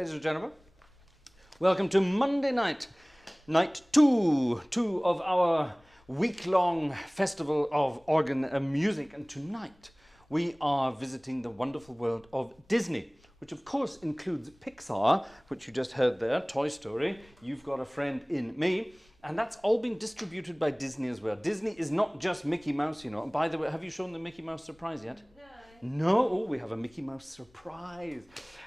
ladies and gentlemen. Welcome to Monday night, night two of our week-long festival of organ and music. And tonight we are visiting the wonderful world of Disney, which of course includes Pixar, which you just heard there, Toy Story, You've Got a Friend in Me. And that's all been distributed by Disney as well. Disney is not just Mickey Mouse, you know. And by the way, have you shown the Mickey Mouse surprise yet? No, oh, we have a Mickey Mouse surprise.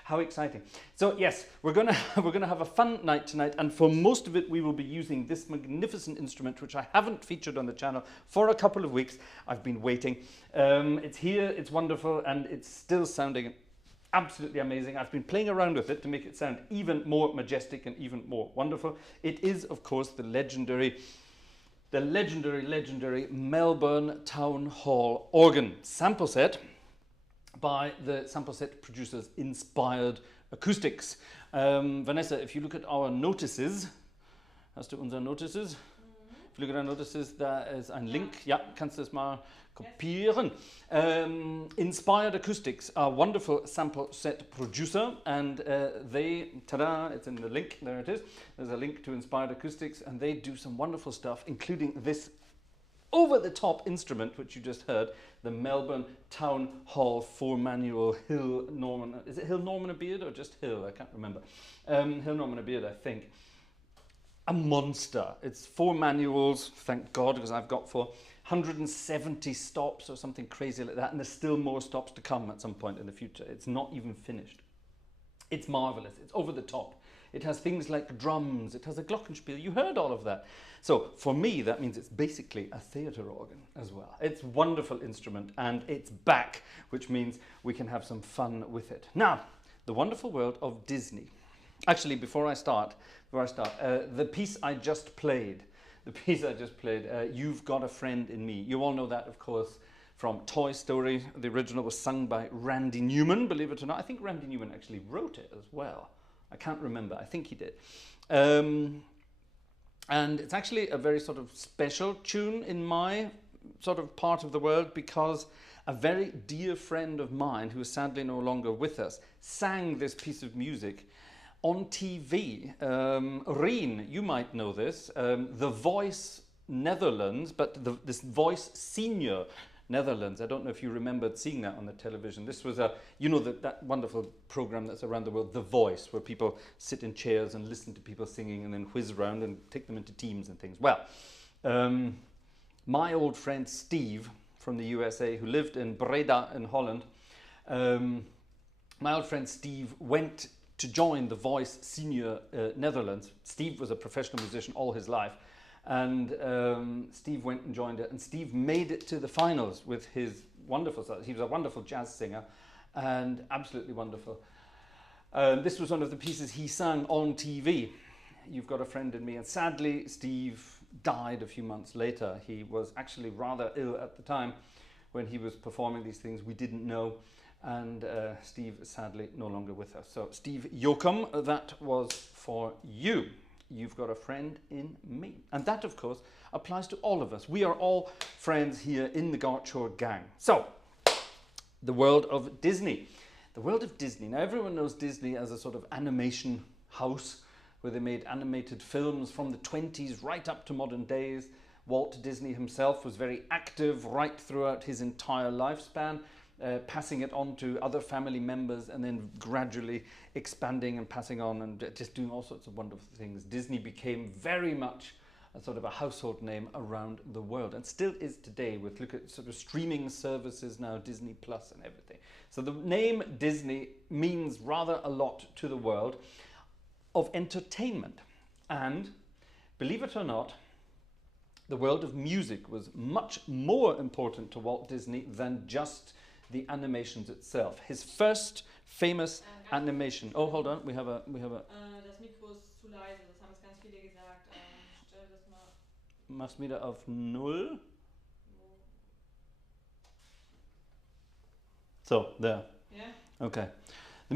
How exciting. So yes, we're gonna have a fun night tonight, and for most of it we will be using this magnificent instrument which I haven't featured on the channel for a couple of weeks. I've been waiting. It's here, it's wonderful, and it's still sounding absolutely amazing. I've been playing around with it to make it sound even more majestic and even more wonderful. It is, of course, the legendary Melbourne Town Hall organ sample set by the sample set producers Inspired Acoustics. Vanessa, if you look at our notices, hast du unsere Notices? If you look at our notices, da ist ein Link. Ja, kannst du das mal kopieren. Inspired Acoustics are a wonderful sample set producer, and they, ta-da, it's in the link, there it is. There's a link to Inspired Acoustics, and they do some wonderful stuff, including this over-the-top instrument, which you just heard, the Melbourne Town Hall 4-manual Hill Norman. Is it Hill Norman and Beard or just Hill? I can't remember. Hill Norman and Beard, I think. A monster. It's 4 manuals, thank God, because I've got 470 stops or something crazy like that, and there's still more stops to come at some point in the future. It's not even finished. It's marvelous. It's over the top. It has things like drums, it has a glockenspiel, you heard all of that. So for me, that means it's basically a theatre organ as well. It's a wonderful instrument, and it's back, which means we can have some fun with it. Now, the wonderful world of Disney. Actually, before I start, the piece I just played, You've Got a Friend in Me. You all know that, of course, from Toy Story. The original was sung by Randy Newman, believe it or not. I think Randy Newman actually wrote it as well. I can't remember, I think he did. And it's actually a very sort of special tune in my sort of part of the world, because a very dear friend of mine, who is sadly no longer with us, sang this piece of music on TV. Rien, you might know this, The Voice Netherlands, but this Voice Senior Netherlands. I don't know if you remembered seeing that on the television. This was that wonderful program that's around the world, The Voice, where people sit in chairs and listen to people singing and then whiz around and take them into teams and things. Well, my old friend Steve from the USA, who lived in Breda in Holland, my old friend Steve went to join The Voice Senior Netherlands. Steve was a professional musician all his life. And Steve went and joined it, and Steve made it to the finals with his wonderful stuff. He was a wonderful jazz singer and absolutely wonderful. This was one of the pieces he sang on TV, You've Got a Friend in Me. And sadly, Steve died a few months later. He was actually rather ill at the time when he was performing these things. We didn't know. And Steve is sadly no longer with us. So Steve Jokum, that was for you. You've Got a Friend in Me. And that, of course, applies to all of us. We are all friends here in the Gartshore gang. So, the world of Disney. The world of Disney. Now, everyone knows Disney as a sort of animation house where they made animated films from the 20s right up to modern days. Walt Disney himself was very active right throughout his entire lifespan, passing it on to other family members and then gradually expanding and passing on and just doing all sorts of wonderful things. Disney became very much a sort of a household name around the world, and still is today, with look at sort of streaming services now, Disney Plus and everything. So the name Disney means rather a lot to the world of entertainment. And believe it or not, the world of music was much more important to Walt Disney than just the animations itself. His first famous animation. Oh, hold on, we have a. Das Mikro ist zu leise, das haben jetzt ganz viele gesagt. Stell das mal. Mach's wieder auf 0. So, there. Yeah? Okay. The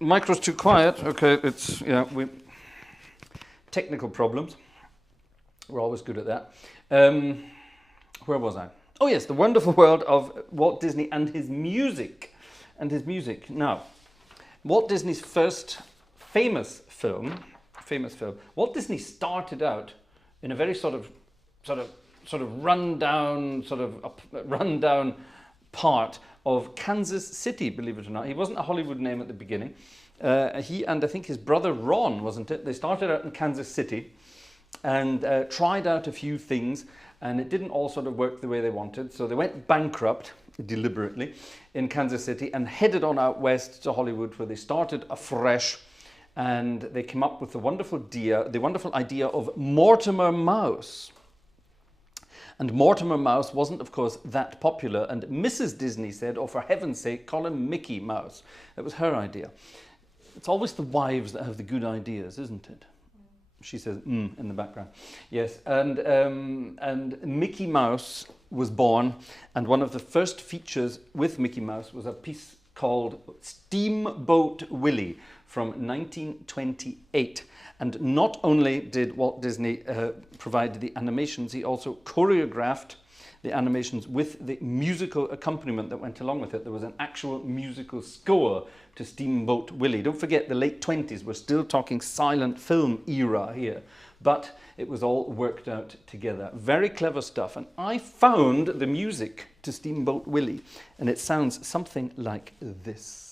micro's too quiet. Okay, it's, technical problems. We're always good at that. Where was I? Oh yes, the wonderful world of Walt Disney and his music. Now, Walt Disney's first famous film. Walt Disney started out in a very sort of rundown part of Kansas City, believe it or not. He wasn't a Hollywood name at the beginning. He and I think his brother Ron, wasn't it? They started out in Kansas City and tried out a few things, and it didn't all sort of work the way they wanted. So they went bankrupt deliberately in Kansas City and headed on out west to Hollywood, where they started afresh, and they came up with the wonderful idea of Mortimer Mouse. And Mortimer Mouse wasn't, of course, that popular, and Mrs. Disney said, oh, for heaven's sake, call him Mickey Mouse. That was her idea. It's always the wives that have the good ideas, isn't it? She says, in the background. Yes, and Mickey Mouse was born, and one of the first features with Mickey Mouse was a piece called Steamboat Willie from 1928. And not only did Walt Disney provide the animations, he also choreographed the animations with the musical accompaniment that went along with it. There was an actual musical score to Steamboat Willie. Don't forget, the late 20s, we're still talking silent film era here, but it was all worked out together. Very clever stuff. And I found the music to Steamboat Willie, and it sounds something like this.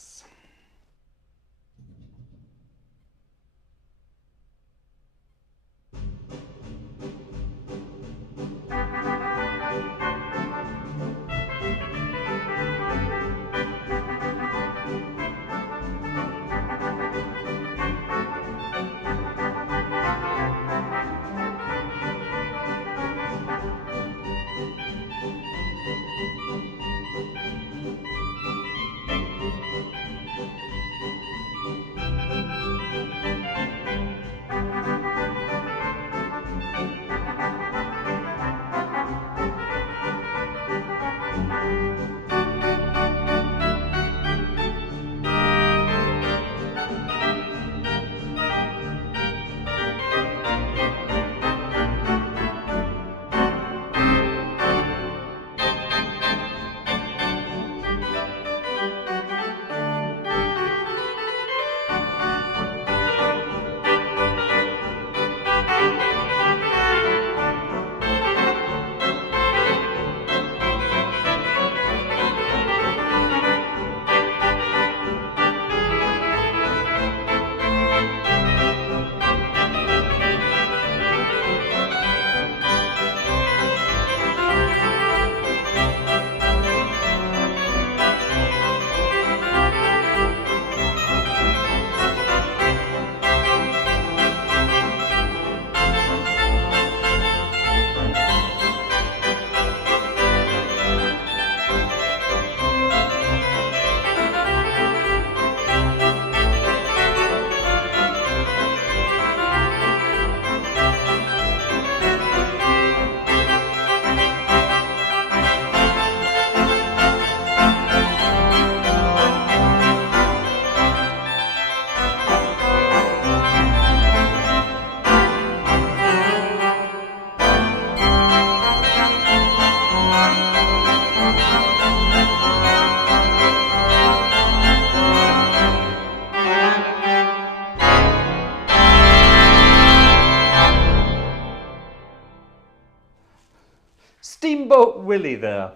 Steamboat Willie there.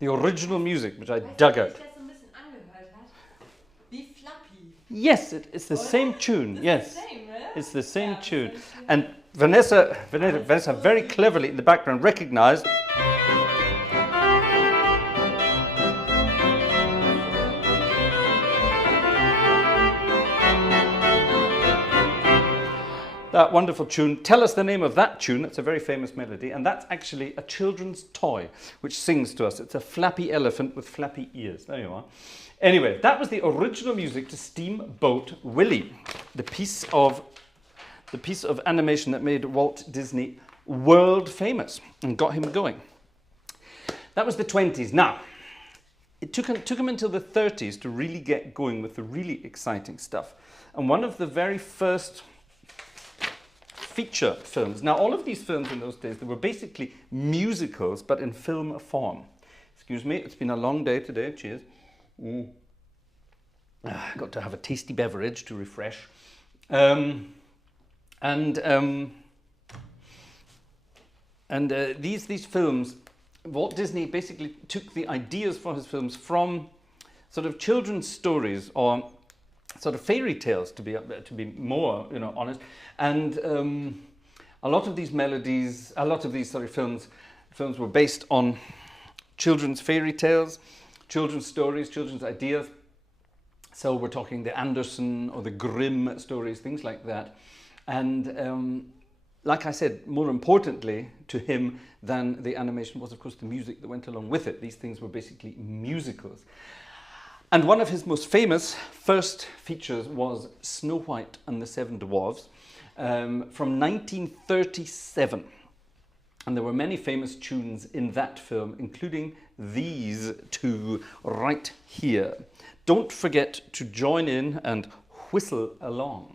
The original music, which I dug out. Yes, it's the same tune. Yes, it's the same tune. And Vanessa very cleverly in the background recognized that wonderful tune. Tell us the name of that tune. It's a very famous melody, and that's actually a children's toy which sings to us. It's a flappy elephant with flappy ears. There you are. Anyway, that was the original music to Steamboat Willie, the piece of animation that made Walt Disney world famous and got him going. That was the 20s. Now, it took him until the 30s to really get going with the really exciting stuff. And one of the very first feature films. Now, all of these films in those days, they were basically musicals, but in film form. Excuse me, it's been a long day today. Cheers. Got to have a tasty beverage to refresh. These films, Walt Disney basically took the ideas for his films from sort of children's stories or sort of fairy tales, to be more honest. And a lot of these melodies, a lot of these films were based on children's fairy tales, children's stories, children's ideas. So we're talking the Andersen or the Grimm stories, things like that. And like I said, more importantly to him than the animation was, of course, the music that went along with it. These things were basically musicals. And one of his most famous first features was Snow White and the Seven Dwarfs from 1937. And there were many famous tunes in that film, including these two right here. Don't forget to join in and whistle along.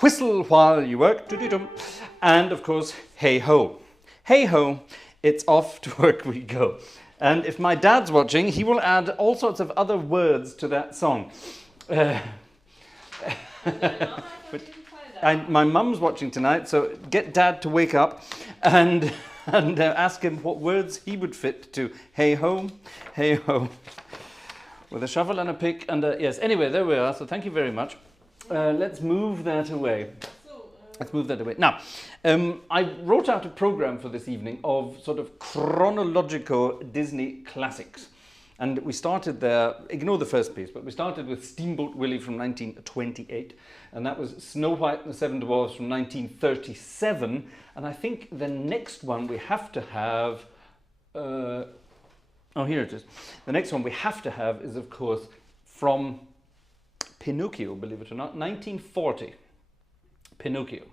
Whistle while you work, and of course, hey ho. Hey ho, it's off to work we go. And if my dad's watching, he will add all sorts of other words to that song. My mum's watching tonight, so get dad to wake up and and ask him what words he would fit to hey ho, with a shovel and a pick and yes. Anyway, there we are. So thank you very much. Let's move that away. Let's move that away. Now, I wrote out a program for this evening of sort of chronological Disney classics. And we started there, ignore the first piece, but we started with Steamboat Willie from 1928. And that was Snow White and the Seven Dwarfs from 1937. And I think the next one we have to have... oh, here it is. The next one we have to have is, of course, from Pinocchio, believe it or not, 1940. Pinocchio.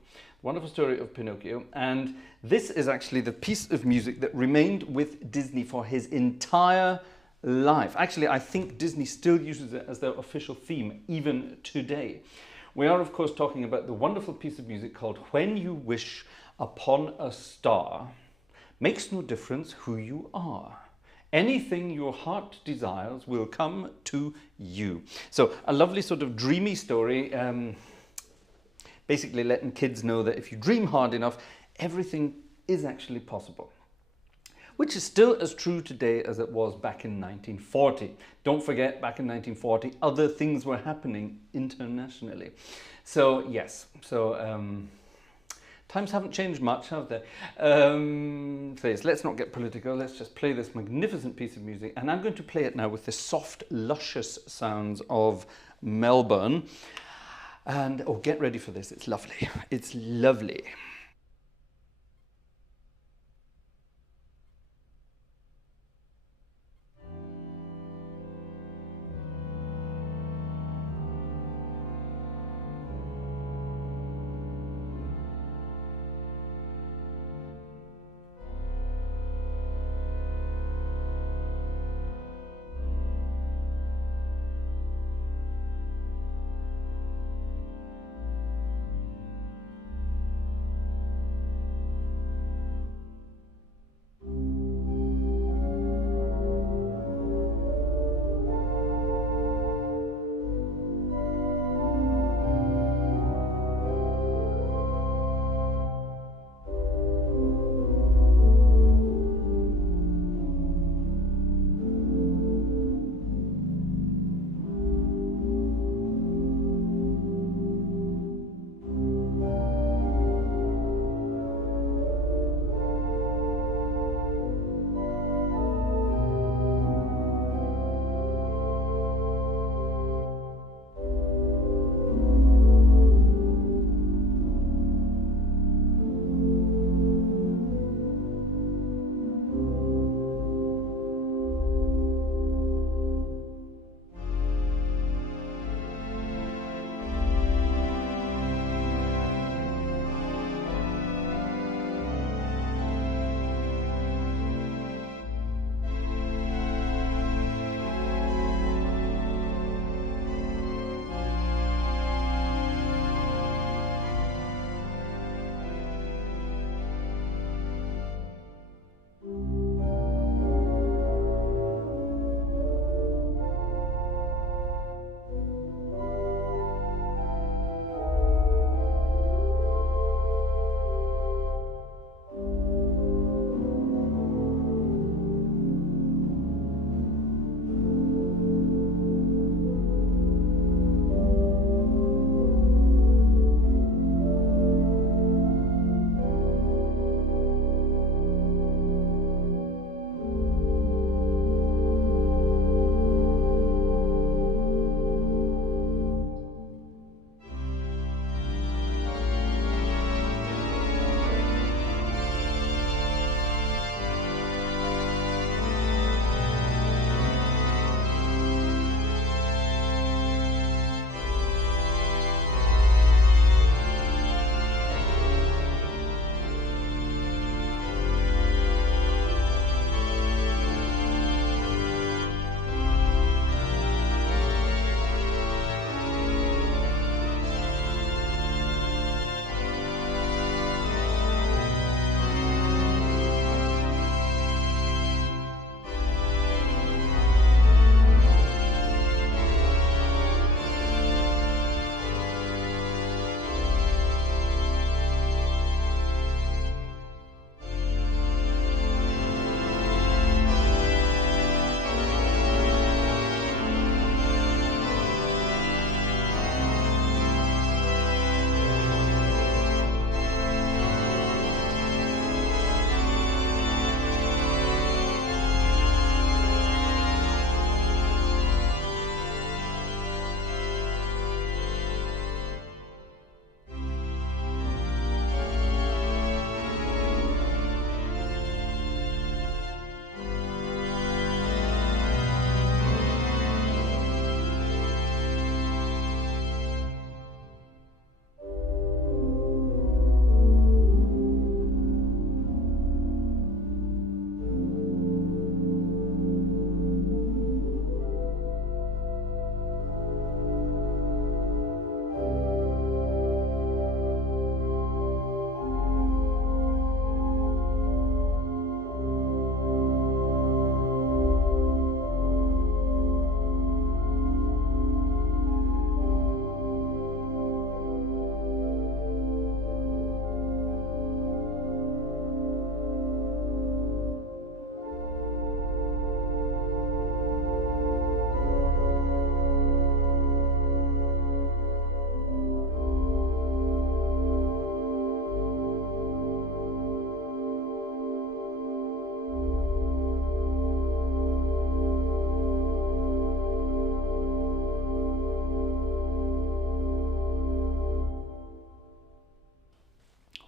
Wonderful story of Pinocchio. And this is actually the piece of music that remained with Disney for his entire life. Actually, I think Disney still uses it as their official theme, even today. We are, of course, talking about the wonderful piece of music called When You Wish Upon a Star. Makes no difference who you are. Anything your heart desires will come to you. So, a lovely sort of dreamy story, basically letting kids know that if you dream hard enough, everything is actually possible. Which is still as true today as it was back in 1940. Don't forget, back in 1940, other things were happening internationally. So, yes, so times haven't changed much, have they? Please, let's not get political. Let's just play this magnificent piece of music. And I'm going to play it now with the soft, luscious sounds of Melbourne. And, oh, get ready for this. It's lovely. It's lovely.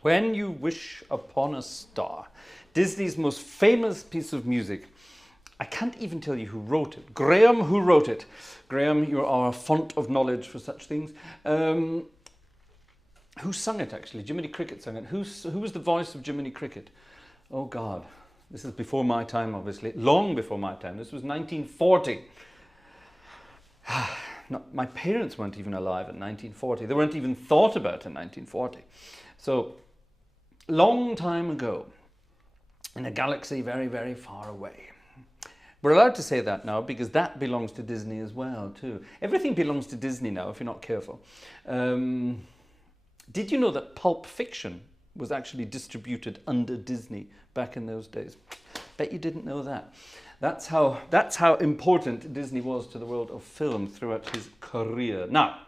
When You Wish Upon a Star, Disney's most famous piece of music. I can't even tell you who wrote it. Graham, who wrote it? Graham, you are a font of knowledge for such things. Who sung it, actually? Jiminy Cricket sung it. Who was the voice of Jiminy Cricket? Oh, God. This is before my time, obviously. Long before my time. This was 1940. No, my parents weren't even alive in 1940. They weren't even thought about in 1940. So, long time ago, in a galaxy very, very far away. We're allowed to say that now because that belongs to Disney as well, too. Everything belongs to Disney now, if you're not careful. Did you know that Pulp Fiction was actually distributed under Disney back in those days? Bet you didn't know that. That's how important Disney was to the world of film throughout his career. Now,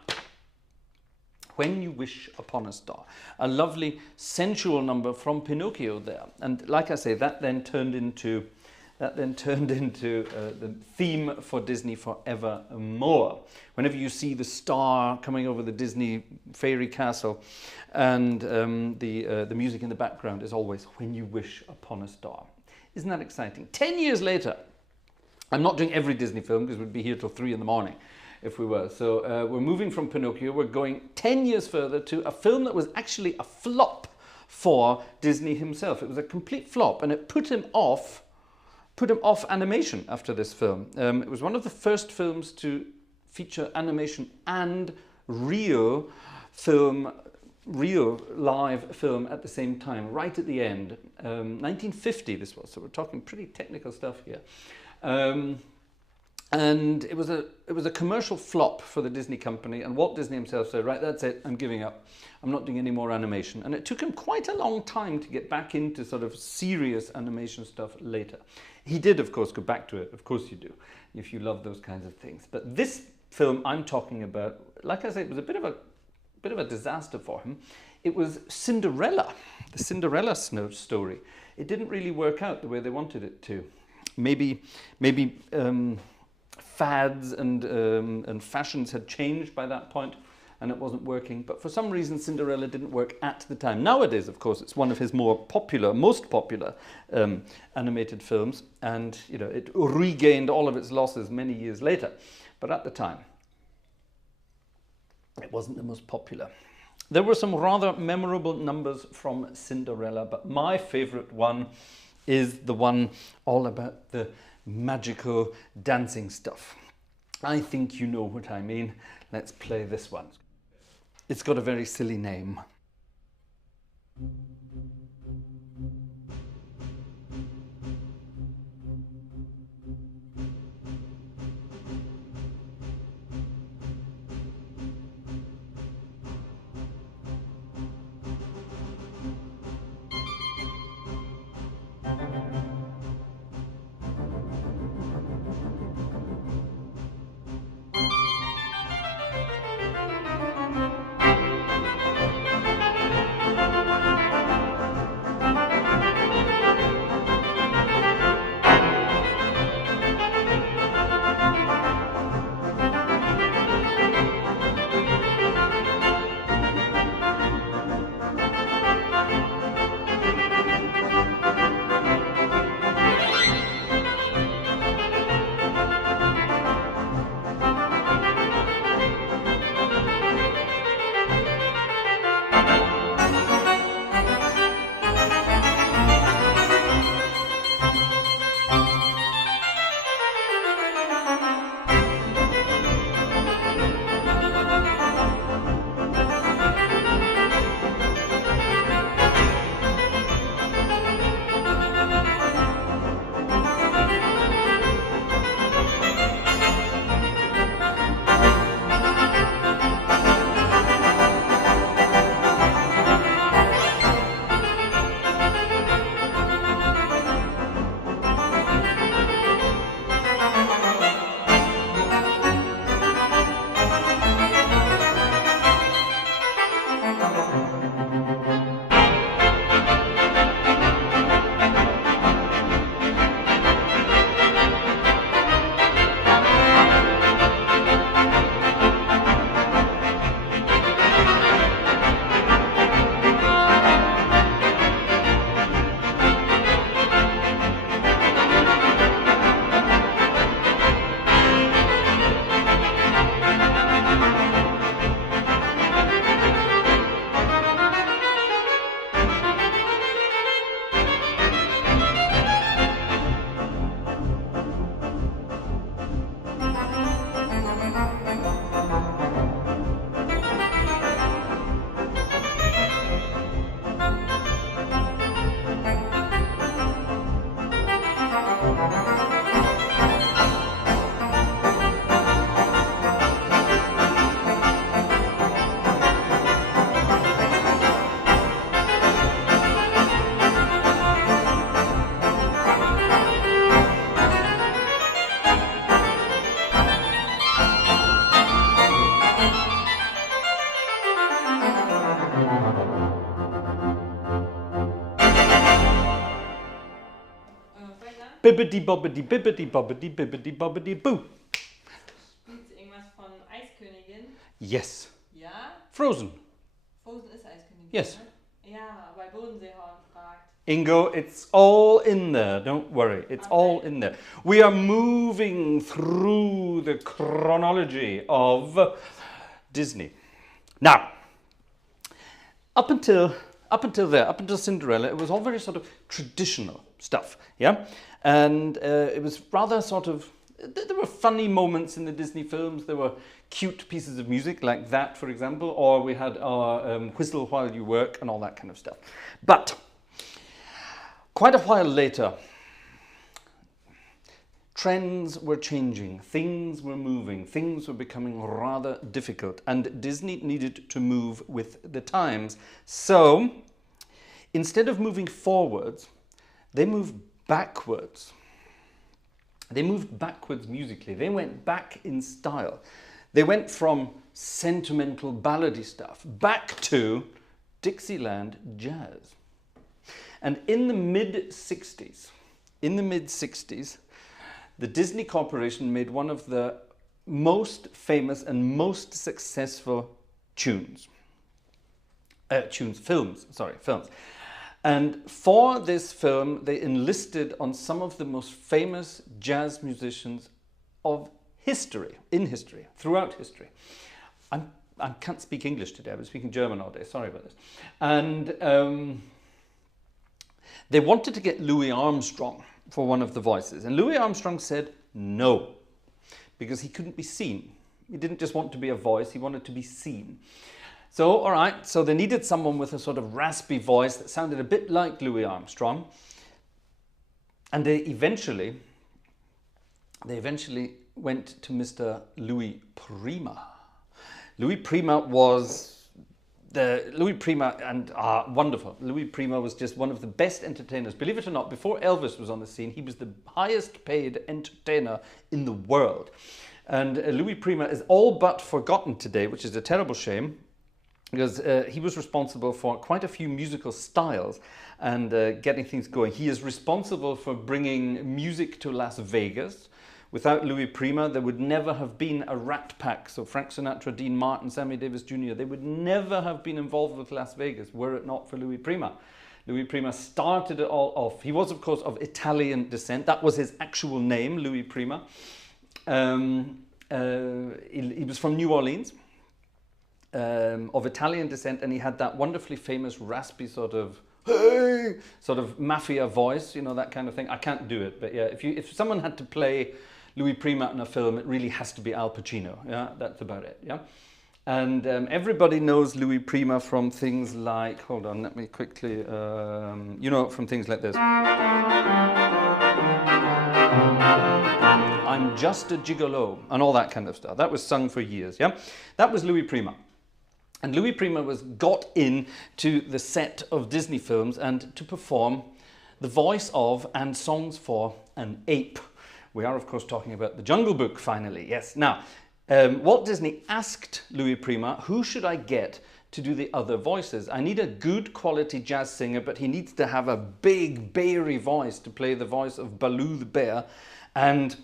When You Wish Upon a Star, a lovely sensual number from Pinocchio there. And like I say, that then turned into the theme for Disney forevermore. Whenever you see the star coming over the Disney fairy castle, and the music in the background is always When You Wish Upon a Star. Isn't that exciting? 10 years later, I'm not doing every Disney film because we'd be here till 3 in the morning if we were. So we're moving from Pinocchio, we're going 10 years further to a film that was actually a flop for Disney himself. It was a complete flop, and it put him off animation after this film. It was one of the first films to feature animation and real live film at the same time, right at the end. 1950 this was, so we're talking pretty technical stuff here. And it was a commercial flop for the Disney company, and Walt Disney himself said, right, that's it, I'm giving up. I'm not doing any more animation. And it took him quite a long time to get back into sort of serious animation stuff later. He did, of course, go back to it. Of course you do, if you love those kinds of things. But this film I'm talking about, like I said, it was a bit of a disaster for him. It was Cinderella, the Cinderella story. It didn't really work out the way they wanted it to. Maybe fads and fashions had changed by that point, and it wasn't working. But for some reason, Cinderella didn't work at the time. Nowadays, of course, it's one of his most popular animated films, and you know it regained all of its losses many years later. But at the time, it wasn't the most popular. There were some rather memorable numbers from Cinderella, but my favorite one is the one all about the magical dancing stuff. I think you know what I mean. Let's play this one. It's got a very silly name. Bibbidi bobbidi bibbidi bobbidi bibbidi bobbidi boo. Spielt sie irgendwas von Eiskönigin? Yes. Ja? Frozen. Frozen ist Eiskönigin. Yes. Ne? Ja, bei Bodenseehorn fragt. Ingo, it's all in there. Don't worry. It's all in there. We are moving through the chronology of Disney. Now, up until Cinderella, it was all very sort of traditional stuff, yeah? And it was rather sort of, there were funny moments in the Disney films. There were cute pieces of music like that, for example, or we had our Whistle While You Work and all that kind of stuff. But quite a while later, trends were changing, things were moving, things were becoming rather difficult, and Disney needed to move with the times. So, instead of moving forwards, they moved backwards. They moved backwards musically. They went back in style. They went from sentimental ballady stuff back to Dixieland jazz. And in the mid-60s, the Disney Corporation made one of the most famous and most successful films. And for this film, they enlisted on some of the most famous jazz musicians of history, throughout history. I can't speak English today, I've been speaking German all day, sorry about this. And they wanted to get Louis Armstrong for one of the voices. And Louis Armstrong said no, because he couldn't be seen. He didn't just want to be a voice, he wanted to be seen. So, all right, so they needed someone with a sort of raspy voice that sounded a bit like Louis Armstrong. And they eventually went to Mr. Louis Prima. Louis Prima was wonderful. Louis Prima was just one of the best entertainers. Believe it or not, before Elvis was on the scene, he was the highest paid entertainer in the world. And Louis Prima is all but forgotten today, which is a terrible shame, because he was responsible for quite a few musical styles and getting things going. He is responsible for bringing music to Las Vegas. Without Louis Prima, there would never have been a Rat Pack. So Frank Sinatra, Dean Martin, Sammy Davis Jr., they would never have been involved with Las Vegas were it not for Louis Prima. Louis Prima started it all off. He was, of course, of Italian descent. That was his actual name, Louis Prima. He was from New Orleans, of Italian descent, and he had that wonderfully famous raspy sort of hey, sort of mafia voice, you know, that kind of thing. I can't do it, but yeah, if someone had to play Louis Prima in a film, it really has to be Al Pacino. Yeah, that's about it. Yeah, and everybody knows Louis Prima from things like, hold on, let me quickly, you know, from things like this. I'm just a gigolo, and all that kind of stuff. That was sung for years. Yeah, that was Louis Prima. And Louis Prima got in to the set of Disney films and to perform the voice of and songs for an ape. We are, of course, talking about The Jungle Book, finally. Yes. Now, Walt Disney asked Louis Prima, who should I get to do the other voices? I need a good quality jazz singer, but he needs to have a big, beary voice to play the voice of Baloo the bear. And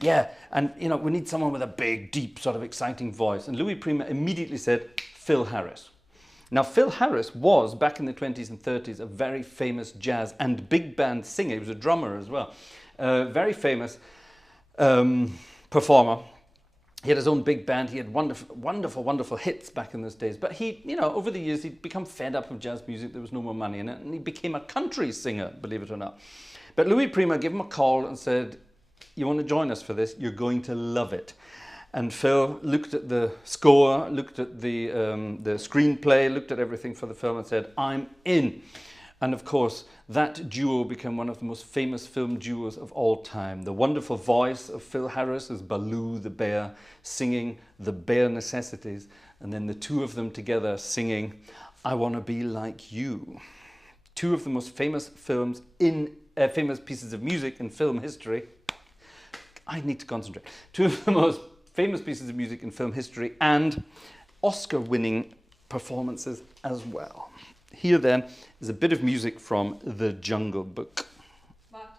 yeah, and you know, we need someone with a big, deep, sort of exciting voice. And Louis Prima immediately said, Phil Harris. Now, Phil Harris was, back in the 20s and 30s, a very famous jazz and big band singer. He was a drummer as well. Very famous performer. He had his own big band. He had wonderful hits back in those days. But he, you know, over the years, he'd become fed up of jazz music. There was no more money in it. And he became a country singer, believe it or not. But Louis Prima gave him a call and said, you want to join us for this? You're going to love it. And Phil looked at the score, looked at the screenplay, looked at everything for the film and said, I'm in. And of course, that duo became one of the most famous film duos of all time. The wonderful voice of Phil Harris as Baloo the bear, singing The Bare Necessities, and then the two of them together singing I Want to Be Like You. Two of the most famous films famous pieces of music in film history. I need to concentrate. Two of the most famous pieces of music in film history and Oscar-winning performances as well. Here then is a bit of music from The Jungle Book. But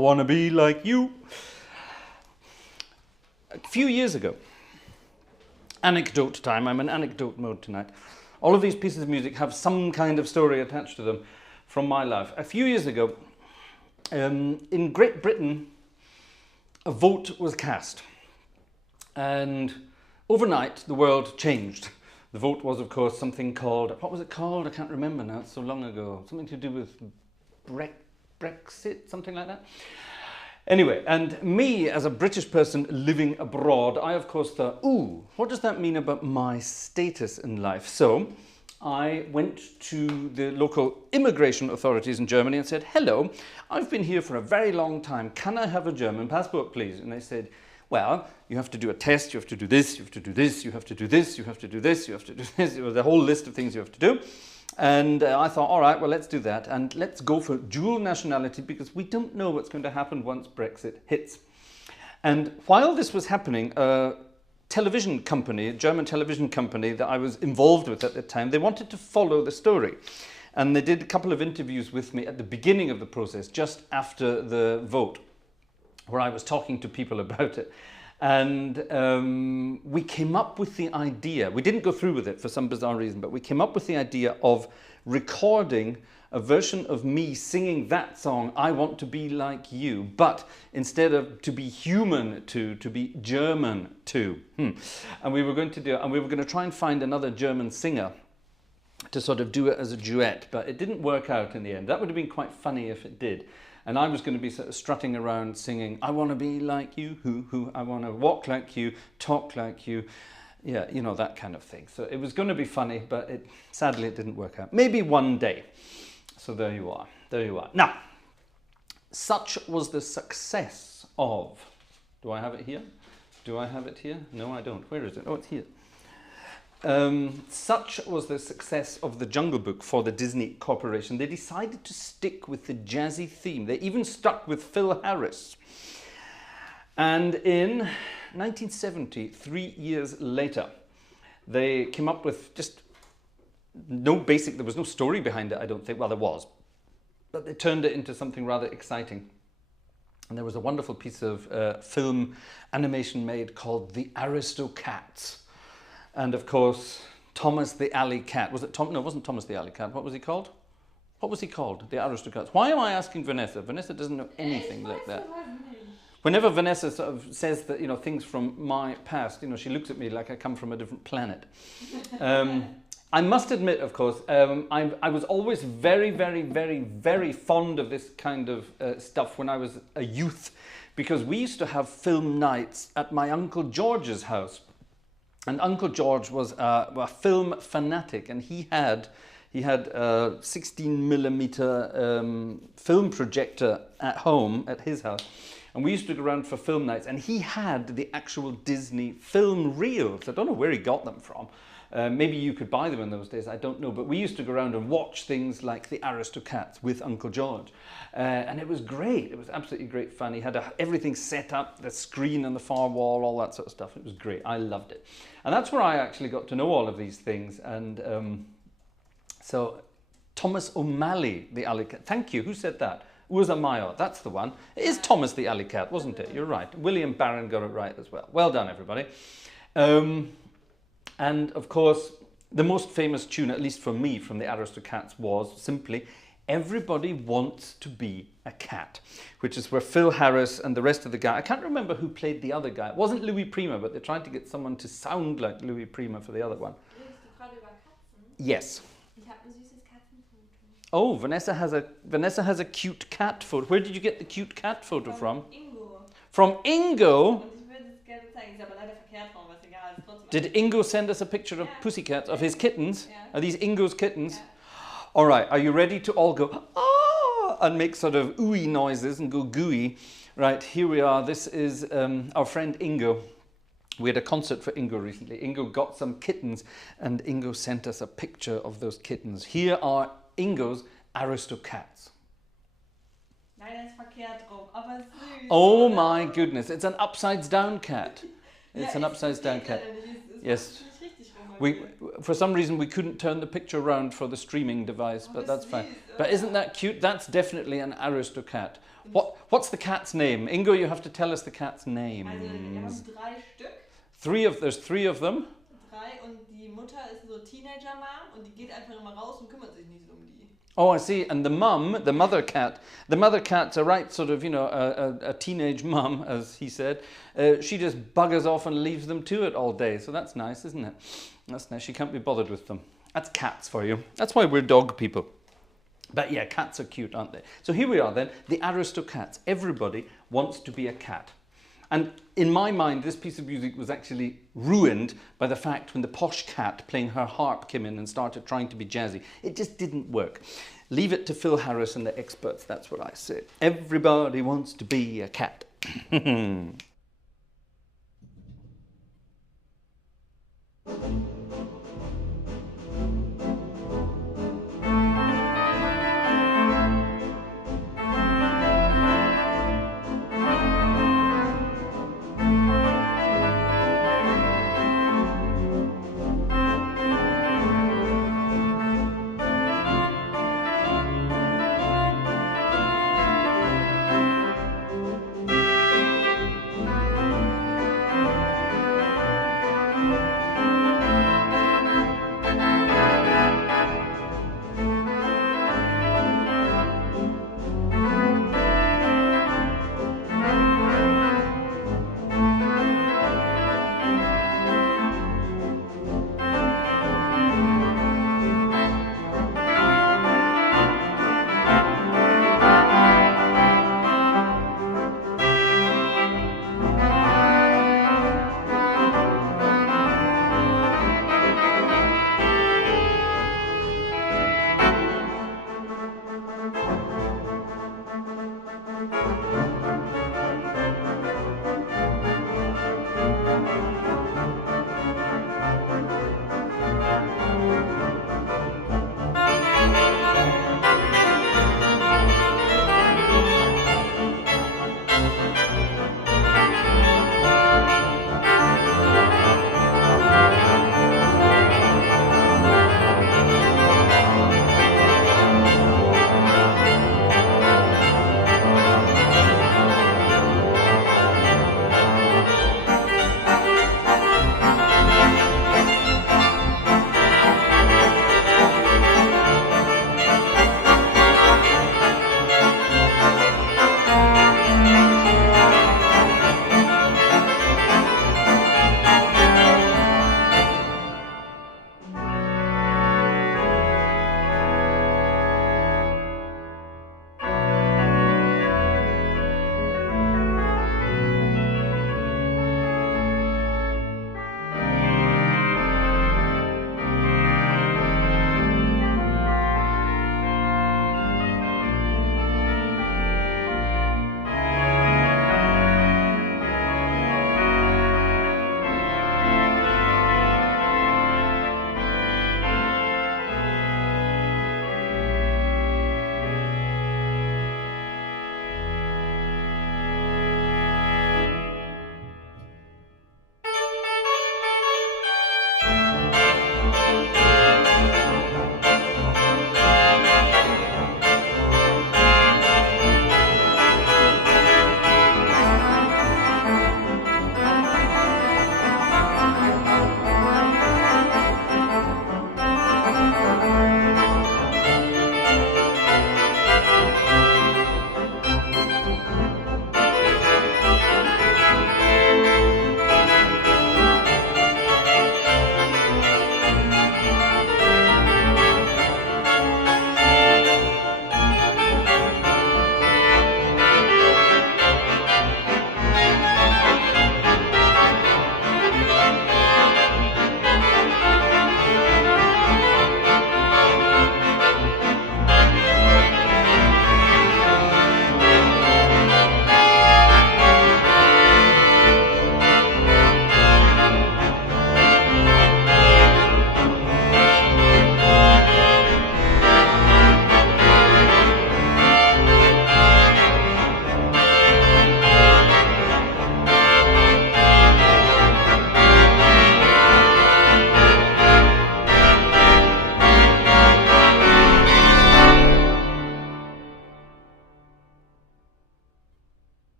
want to be like you. A few years ago, anecdote time, I'm in anecdote mode tonight. All of these pieces of music have some kind of story attached to them from my life. A few years ago, in Great Britain, a vote was cast. And overnight, the world changed. The vote was, of course, something called, what was it called? I can't remember now, it's so long ago. Something to do with Brexit, something like that. Anyway, and me as a British person living abroad, I of course thought, ooh, what does that mean about my status in life? So I went to the local immigration authorities in Germany and said, hello, I've been here for a very long time. Can I have a German passport, please? And they said, well, you have to do a test, you have to do this, you have to do this, you have to do this, you have to do this, you have to do this. It was a whole list of things you have to do. And I thought, all right, well, let's do that. And let's go for dual nationality because we don't know what's going to happen once Brexit hits. And while this was happening, a television company, a German television company that I was involved with at the time, they wanted to follow the story. And they did a couple of interviews with me at the beginning of the process, just after the vote, where I was talking to people about it. And we came up with the idea, we didn't go through with it for some bizarre reason, but we came up with the idea of recording a version of me singing that song, I Want to Be Like You, but instead of to be human to be German too. And we were going to do it, and we were going to try and find another German singer to sort of do it as a duet, but it didn't work out in the end. That would have been quite funny if it did. And I was going to be sort of strutting around singing, I want to be like you, I want to walk like you, talk like you. Yeah, you know, that kind of thing. So it was going to be funny, but sadly it didn't work out. Maybe one day. So there you are, there you are. Now, such was the success of, do I have it here? Do I have it here? No, I don't. Where is it? Oh, it's here. Such was the success of The Jungle Book for the Disney Corporation. They decided to stick with the jazzy theme. They even stuck with Phil Harris. And in 1970, 3 years later, they came up with just there was no story behind it, I don't think. Well, there was. But they turned it into something rather exciting. And there was a wonderful piece of film animation made called The Aristocats. And of course, Thomas the Alley Cat. Was it Tom? No, it wasn't Thomas the Alley Cat. What was he called? What was he called? The Aristocats. Why am I asking Vanessa? Vanessa doesn't know anything like that. Whenever Vanessa sort of says that, you know, things from my past, you know, she looks at me like I come from a different planet. I must admit, of course, I was always very, very, very, very fond of this kind of stuff when I was a youth, because we used to have film nights at my Uncle George's house. And Uncle George was a film fanatic, and he had a 16mm film projector at home at his house, and we used to go around for film nights, and he had the actual Disney film reels. I don't know where he got them from. Maybe you could buy them in those days, I don't know, but we used to go around and watch things like The Aristocats with Uncle George, and it was great. It was absolutely great fun. He had everything set up, the screen on the far wall, all that sort of stuff. It was great. I loved it. And that's where I actually got to know all of these things. And so Thomas O'Malley, the Alley Cat. Thank you. Who said that? Urza Mayo. That's the one. It is Thomas the Alley Cat, wasn't it? You're right. William Barron got it right as well. Well done, everybody. And of course, the most famous tune, at least for me, from the Aristocats was simply Everybody Wants to Be a Cat, which is where Phil Harris and the rest of the guy, I can't remember who played the other guy. It wasn't Louis Prima, but they tried to get someone to sound like Louis Prima for the other one. Yes. Oh, Vanessa has a cute cat photo. Where did you get the cute cat photo from? Ingo. From Ingo? Did Ingo send us a picture of pussycats, of his kittens? Yeah. Are these Ingo's kittens? Yeah. All right, are you ready to all go, ah, and make sort of ooey noises and go gooey? Right, here we are. This is our friend Ingo. We had a concert for Ingo recently. Ingo got some kittens, and Ingo sent us a picture of those kittens. Here are Ingo's Aristocats. Oh my goodness, it's an upside down cat. It's an upside down cat. Yes. For some reason, we couldn't turn the picture around for the streaming device, but that's fine. But isn't that cute? That's definitely an Aristocat. What's the cat's name? Ingo, you have to tell us the cat's name. There's three of them. Und die Mutter ist so Teenager-Mom und die geht einfach immer raus und kümmert sich nicht so um die. Oh, I see. And the mother cat's a right sort of, a teenage mum, as he said. She just buggers off and leaves them to it all day. So that's nice, isn't it? That's nice. She can't be bothered with them. That's cats for you. That's why we're dog people. But yeah, cats are cute, aren't they? So here we are then, the Aristocats. Everybody wants to be a cat. And in my mind, this piece of music was actually ruined by the fact when the posh cat playing her harp came in and started trying to be jazzy. It just didn't work. Leave it to Phil Harris and the experts, that's what I say. Everybody wants to be a cat.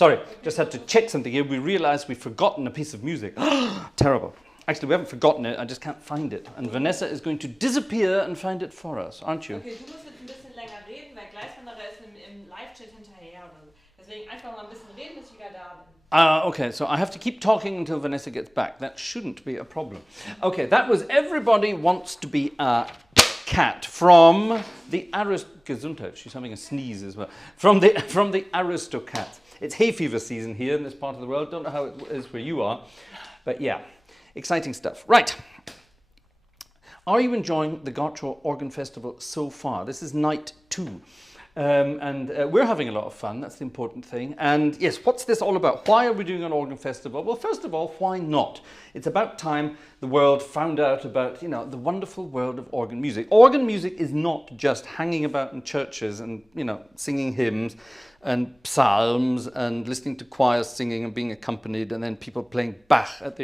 Sorry, just had to check something here. We realized we've forgotten a piece of music. Terrible. Actually, we haven't forgotten it, I just can't find it. And Vanessa is going to disappear and find it for us, aren't you? Okay, du musst jetzt ein bisschen länger reden, weil Gleiswanderer ist im Live-Chat hinterher oder so. Deswegen einfach mal ein bisschen reden, bis ich wieder da bin. Okay, so I have to keep talking until Vanessa gets back. That shouldn't be a problem. Okay, that was Everybody Wants to Be a Cat from the Gesundheit. She's having a sneeze as well. From the Aristocats. It's hay fever season here in this part of the world. Don't know how it is where you are, but yeah, exciting stuff. Right. Are you enjoying the Gartshore Organ Festival so far? This is night 2. We're having a lot of fun, that's the important thing. And yes, what's this all about? Why are we doing an organ festival? Well, first of all, why not? It's about time the world found out about, the wonderful world of organ music. Organ music is not just hanging about in churches and, singing hymns and psalms and listening to choirs singing and being accompanied and then people playing Bach at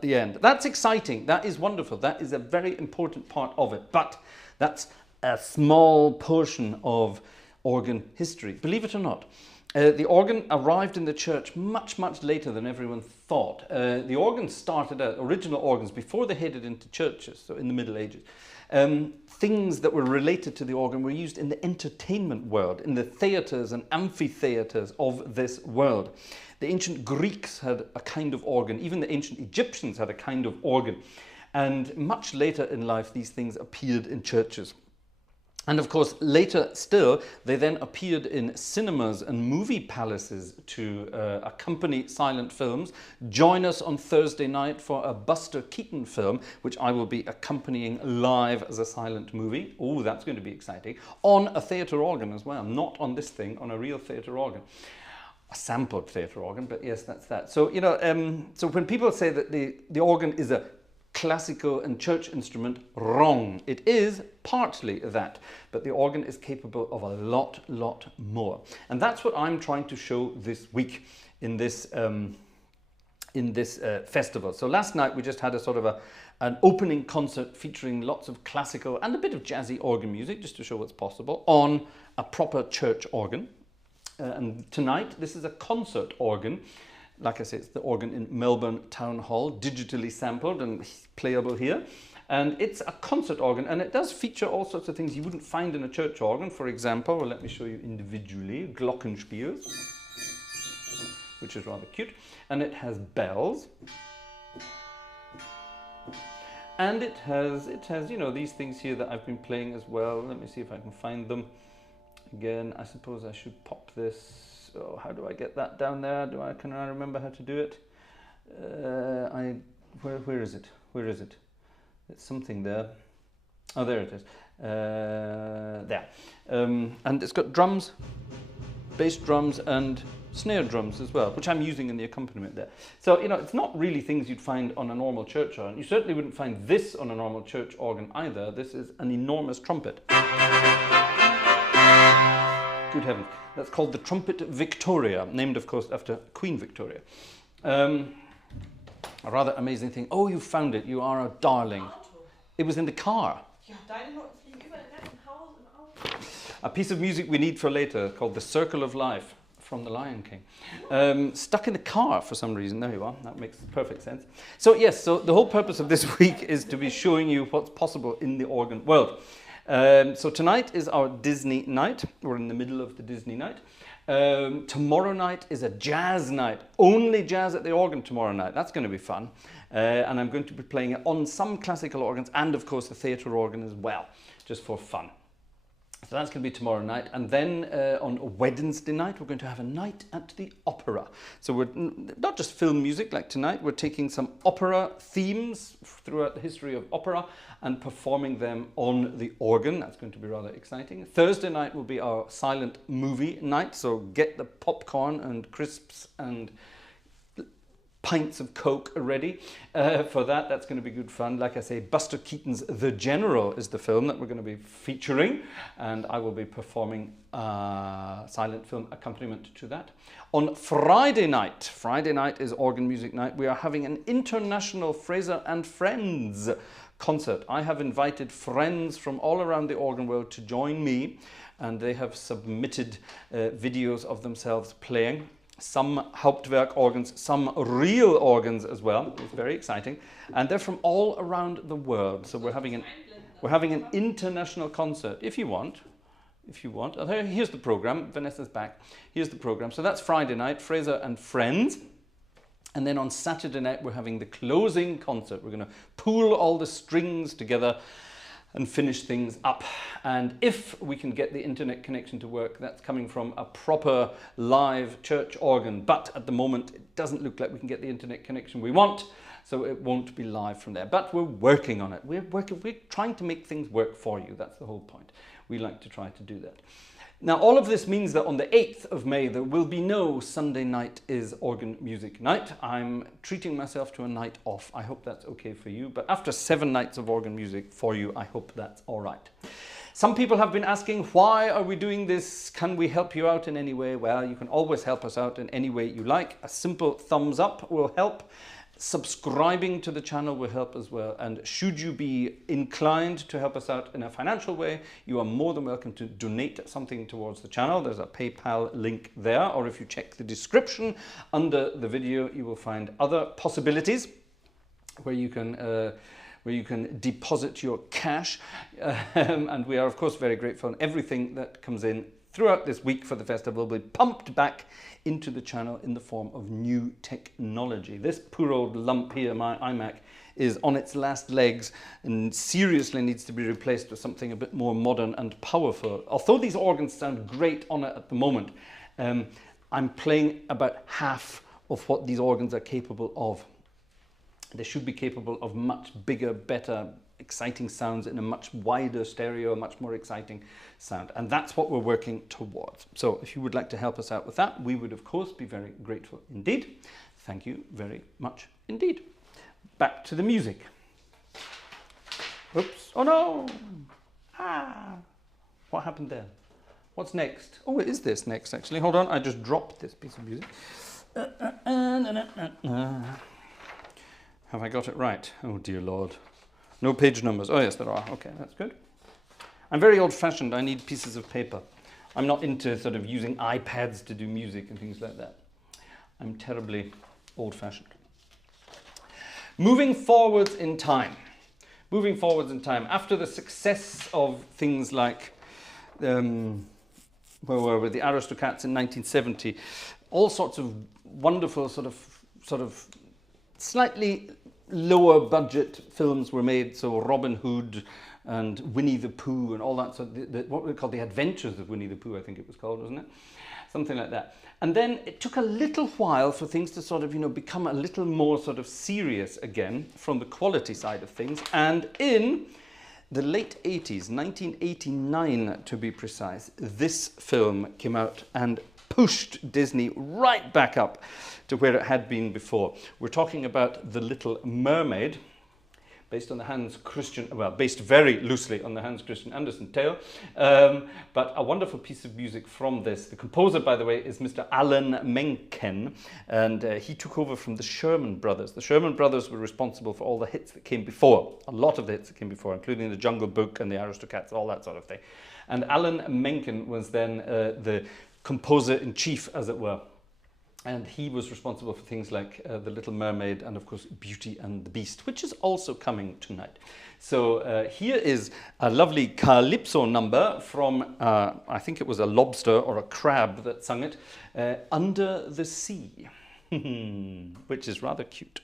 the end. That's exciting, that is wonderful, that is a very important part of it, but that's a small portion of organ history, believe it or not. The organ arrived in the church much, much later than everyone thought. The organs started out, original organs, before they headed into churches, so in the Middle Ages. Things that were related to the organ were used in the entertainment world, in the theatres and amphitheatres of this world. The ancient Greeks had a kind of organ, even the ancient Egyptians had a kind of organ. And much later in life, these things appeared in churches. And of course, later still, they then appeared in cinemas and movie palaces to accompany silent films. Join us on Thursday night for a Buster Keaton film, which I will be accompanying live as a silent movie. Oh, that's going to be exciting. On a theatre organ as well, not on this thing, on a real theatre organ. A sampled theatre organ, but yes, that's that. So, so when people say that the organ is a classical and church instrument, wrong. It is partly that, but the organ is capable of a lot more. And that's what I'm trying to show this week in this festival. So last night we just had a sort of an opening concert featuring lots of classical and a bit of jazzy organ music, just to show what's possible, on a proper church organ. And tonight this is a concert organ. Like I say, it's the organ in Melbourne Town Hall, digitally sampled and playable here. And it's a concert organ, and it does feature all sorts of things you wouldn't find in a church organ. For example, well, let me show you individually, Glockenspiels, which is rather cute. And it has bells. And it has, these things here that I've been playing as well. Let me see if I can find them. Again, I suppose I should pop this. So how do I get that down there? Can I remember how to do it? Where is it? Where is it? It's something there. Oh, there it is. There. And it's got drums, bass drums and snare drums as well, which I'm using in the accompaniment there. So, it's not really things you'd find on a normal church organ. You certainly wouldn't find this on a normal church organ either. This is an enormous trumpet. Good heavens. That's called the Trumpet Victoria, named, of course, after Queen Victoria. A rather amazing thing. Oh, you found it. You are a darling. It was in the car. A piece of music we need for later called The Circle of Life from The Lion King. Stuck in the car for some reason. There you are. That makes perfect sense. So, yes, so the whole purpose of this week is to be showing you what's possible in the organ world. So tonight is our Disney night. We're in the middle of the Disney night. Tomorrow night is a jazz night. Only jazz at the organ tomorrow night. That's going to be fun. And I'm going to be playing it on some classical organs and, of course, the theatre organ as well, just for fun. So that's going to be tomorrow night. And then on Wednesday night, we're going to have a night at the opera. So we're not just film music like tonight, we're taking some opera themes throughout the history of opera and performing them on the organ. That's going to be rather exciting. Thursday night will be our silent movie night. So get the popcorn and crisps and pints of Coke ready for that. That's going to be good fun. Like I say, Buster Keaton's The General is the film that we're going to be featuring, and I will be performing silent film accompaniment to that. On Friday night is organ music night. We are having an international Fraser and Friends concert. I have invited friends from all around the organ world to join me, and they have submitted videos of themselves playing. some Hauptwerk organs, some real organs as well. It's very exciting. And they're from all around the world. So we're having an international concert, if you want. If you want. Here's the program. Vanessa's back. Here's the program. So that's Friday night, Fraser and Friends. And then on Saturday night, we're having the closing concert. We're going to pool all the strings together and finish things up. And if we can get the internet connection to work, that's coming from a proper live church organ. But at the moment, it doesn't look like we can get the internet connection we want, so it won't be live from there. But we're working on it. We're trying to make things work for you. That's the whole point. We like to try to do that. Now, all of this means that on the 8th of May, there will be no Sunday night is organ music night. I'm treating myself to a night off. I hope that's okay for you. But after 7 nights of organ music for you, I hope that's all right. Some people have been asking, why are we doing this? Can we help you out in any way? Well, you can always help us out in any way you like. A simple thumbs up will help. Subscribing to the channel will help as well. And should you be inclined to help us out in a financial way, you are more than welcome to donate something towards the channel. There's a PayPal link there, or if you check the description under the video, you will find other possibilities where you can deposit your cash. And we are, of course, very grateful. And everything that comes in throughout this week for the festival will be pumped back into the channel in the form of new technology. This poor old lump here, my iMac, is on its last legs and seriously needs to be replaced with something a bit more modern and powerful. Although these organs sound great on it at the moment, I'm playing about half of what these organs are capable of. They should be capable of much bigger, better, exciting sounds in a much wider stereo, a much more exciting sound. And that's what we're working towards. So if you would like to help us out with that, we would of course be very grateful indeed. Thank you very much indeed. Back to the music. Oops, oh no! Ah! What happened there? What's next? Oh, it is this next actually. Hold on, I just dropped this piece of music. Have I got it right? Oh dear Lord. No page numbers. Oh yes, there are. Okay, that's good. I'm very old-fashioned. I need pieces of paper. I'm not into sort of using iPads to do music and things like that. I'm terribly old-fashioned. Moving forwards in time. Moving forwards in time. After the success of things like, where were we? The Aristocats in 1970, all sorts of wonderful sort of slightly lower budget films were made. So Robin Hood and Winnie the Pooh and all that. So what we call the Adventures of Winnie the Pooh, I think it was called, wasn't it? Something like that. And then it took a little while for things to sort of, become a little more sort of serious again from the quality side of things. And in the late 80s, 1989 to be precise, this film came out and pushed Disney right back up to where it had been before. We're talking about The Little Mermaid, based very loosely on the Hans Christian Andersen tale, but a wonderful piece of music from this. The composer, by the way, is Mr. Alan Menken, and he took over from the Sherman Brothers. The Sherman Brothers were responsible for all the hits that came before, a lot of the hits that came before, including The Jungle Book and The Aristocats, all that sort of thing. And Alan Menken was then the composer-in-chief, as it were. And he was responsible for things like The Little Mermaid and, of course, Beauty and the Beast, which is also coming tonight. So here is a lovely calypso number from, I think it was a lobster or a crab that sung it, Under the Sea, which is rather cute.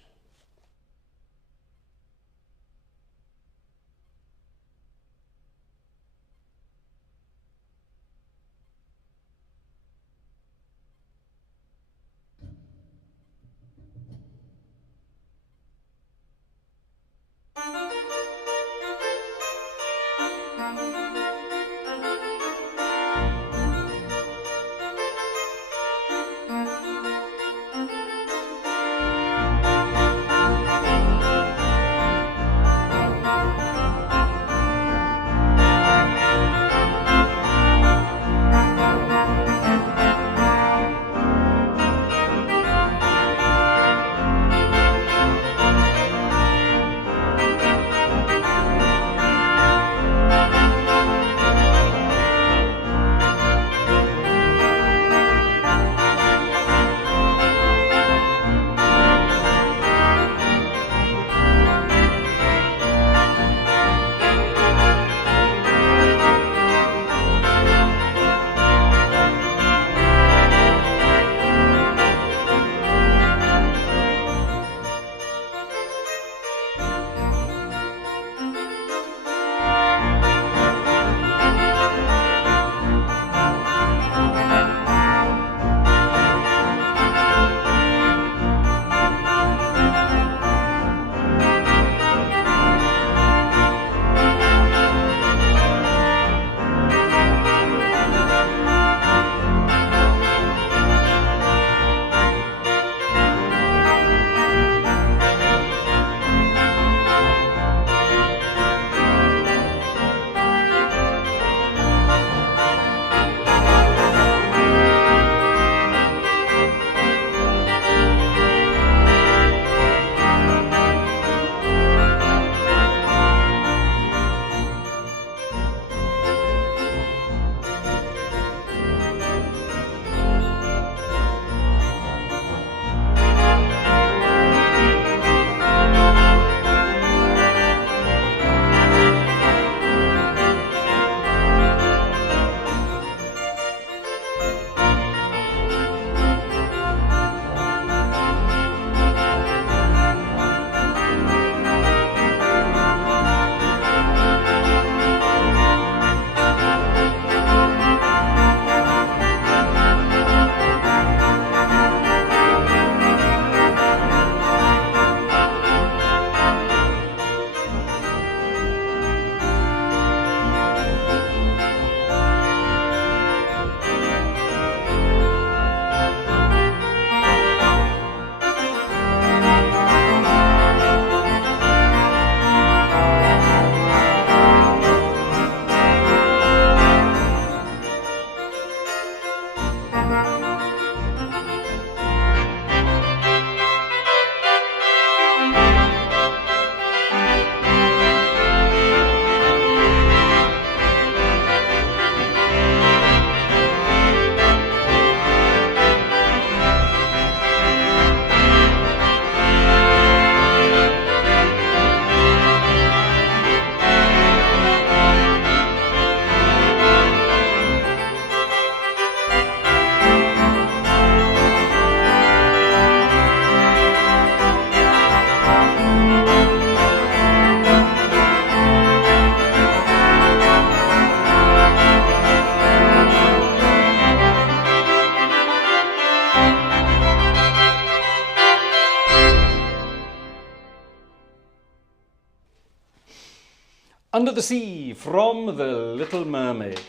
Under the Sea from the Little Mermaid.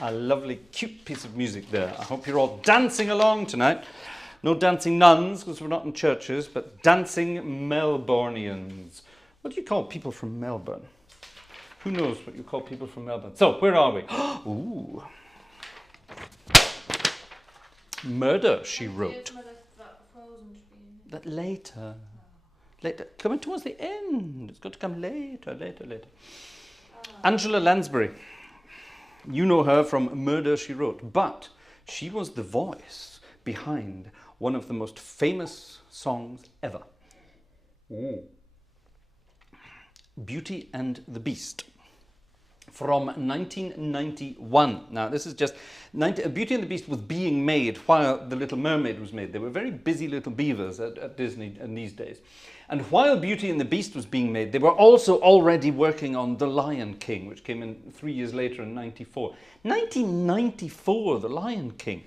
A lovely, cute piece of music there. I hope you're all dancing along tonight. No dancing nuns, because we're not in churches, but dancing Melbournians. What do you call people from Melbourne? Who knows what you call people from Melbourne? So, where are we? Ooh. Murder, She Wrote. But later. Later. Coming towards the end. It's got to come later. Angela Lansbury. You know her from Murder, She Wrote. But she was the voice behind one of the most famous songs ever. Ooh. Beauty and the Beast. From 1991. Now, this is just... Beauty and the Beast was being made while The Little Mermaid was made. They were very busy little beavers at Disney in these days. And while Beauty and the Beast was being made, they were also already working on The Lion King, which came in 3 years later in 94. 1994, The Lion King.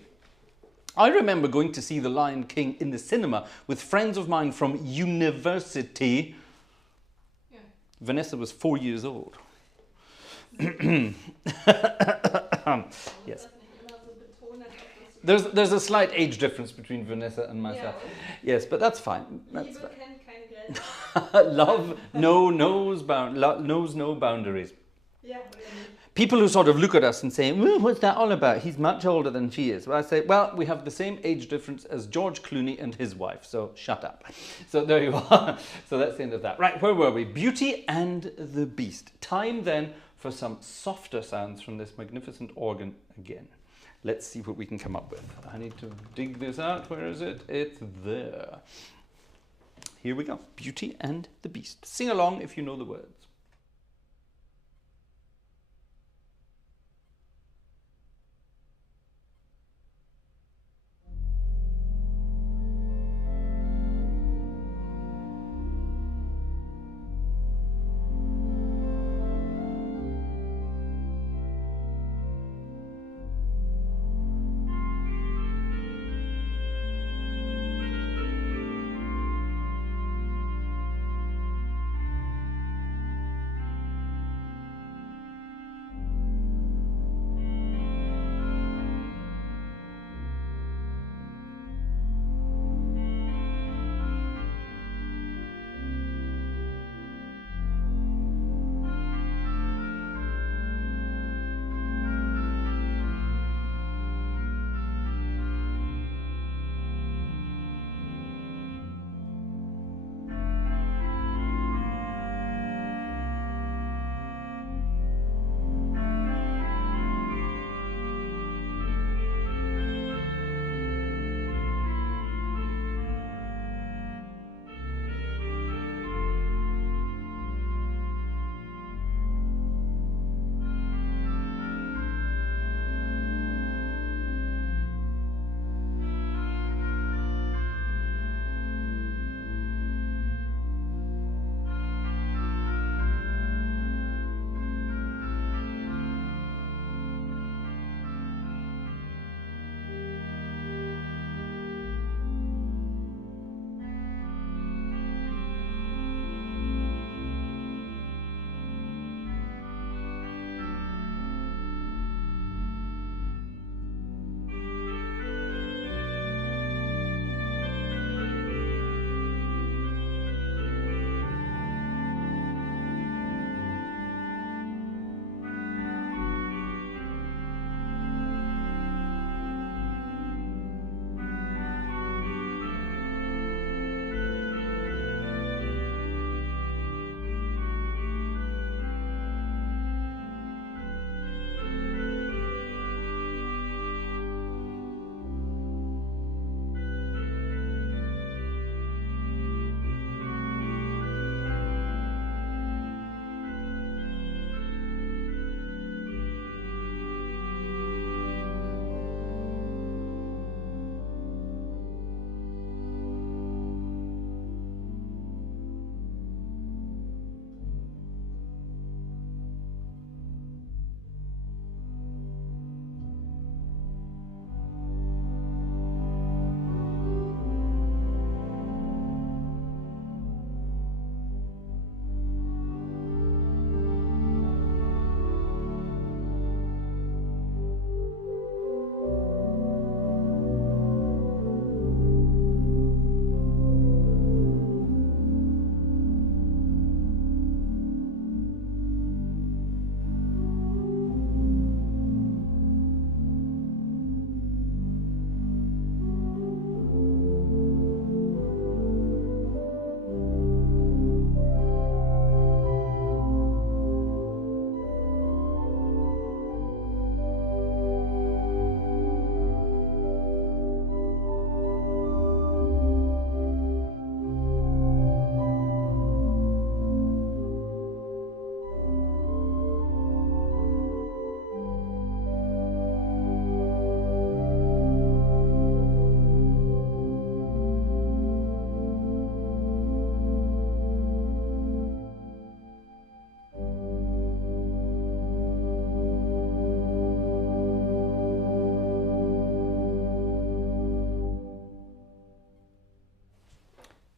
I remember going to see The Lion King in the cinema with friends of mine from university. Yeah. Vanessa was 4 years old. Yes. There's a slight age difference between Vanessa and myself. Yeah. Yes, but that's fine. That's fine. Love knows no boundaries. Yeah. People who sort of look at us and say, what's that all about? He's much older than she is. Well, I say, well, we have the same age difference as George Clooney and his wife, so shut up. So there you are. So that's the end of that. Right, where were we? Beauty and the Beast. Time then for some softer sounds from this magnificent organ again. Let's see what we can come up with. I need to dig this out. Where is it? It's there. Here we go. Beauty and the Beast. Sing along if you know the words.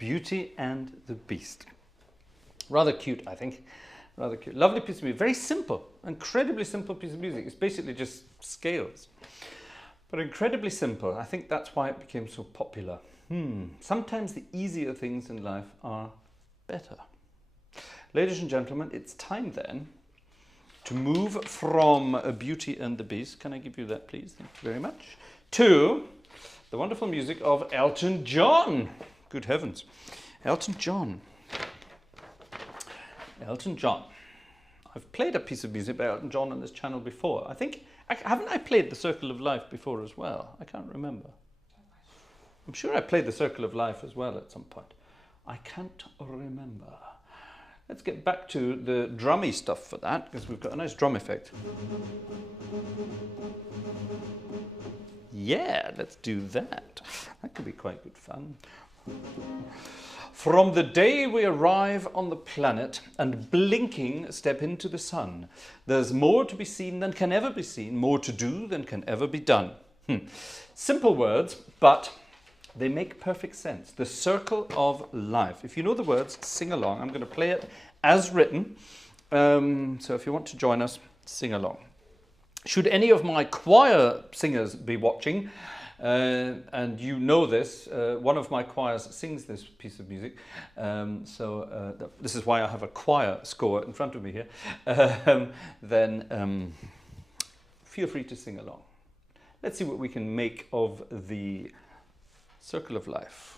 Beauty and the Beast. Rather cute, I think. Rather cute. Lovely piece of music. Very simple. Incredibly simple piece of music. It's basically just scales. But incredibly simple. I think that's why it became so popular. Sometimes the easier things in life are better. Ladies and gentlemen, it's time then to move from Beauty and the Beast. Can I give you that, please? Thank you very much. To the wonderful music of Elton John. Good heavens. Elton John. Elton John. I've played a piece of music by Elton John on this channel before. I think, haven't I played The Circle of Life before as well? I can't remember. I'm sure I played The Circle of Life as well at some point. I can't remember. Let's get back to the drummy stuff for that, because we've got a nice drum effect. Yeah, let's do that. That could be quite good fun. From the day we arrive on the planet and blinking step into the sun, there's more to be seen than can ever be seen, more to do than can ever be done. Simple words, but they make perfect sense. The Circle of Life. If you know the words, sing along. I'm going to play it as written. So if you want to join us, sing along. Should any of my choir singers be watching, and you know this, one of my choirs sings this piece of music, this is why I have a choir score in front of me here, then feel free to sing along. Let's see what we can make of the Circle of Life.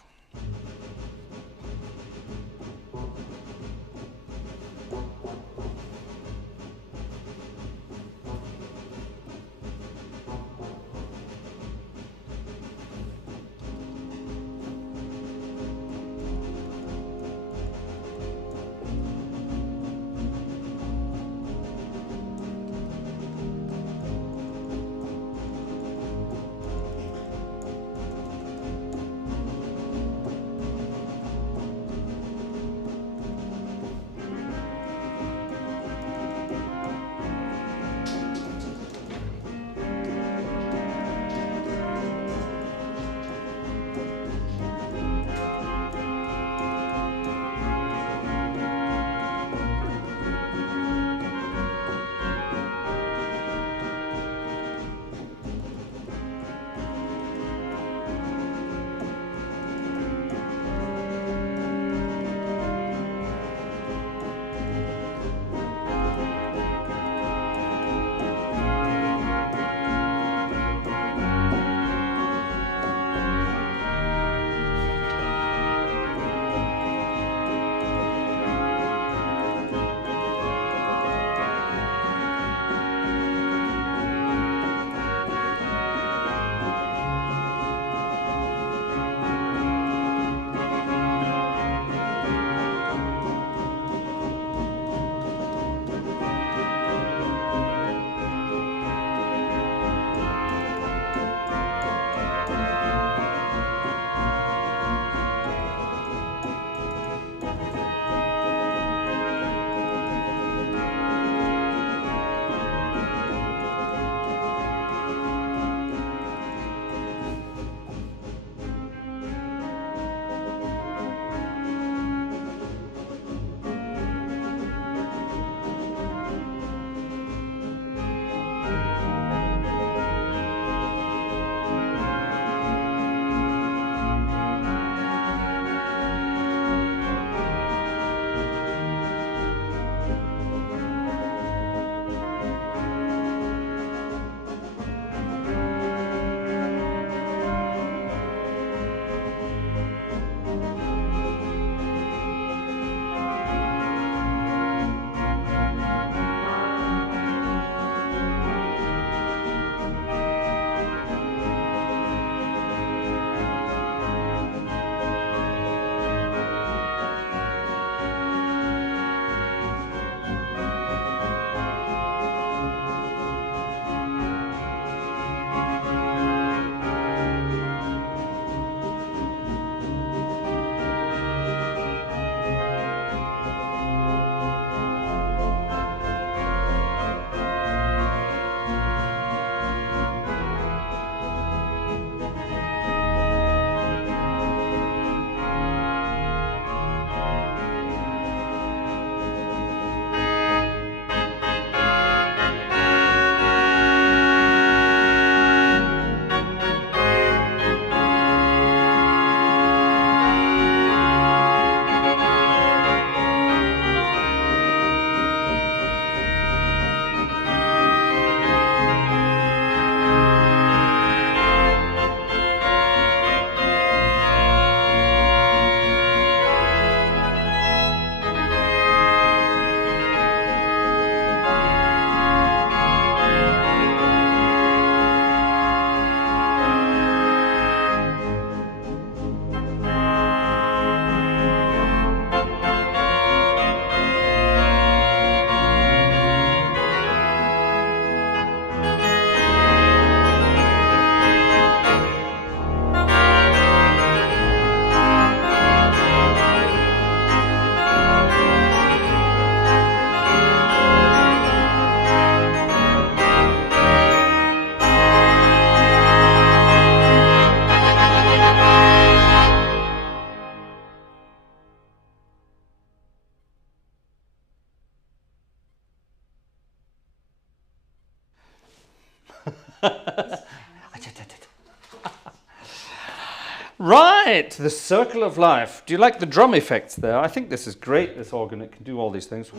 Right, the circle of life. Do you like the drum effects there? I think this is great, this organ. It can do all these things.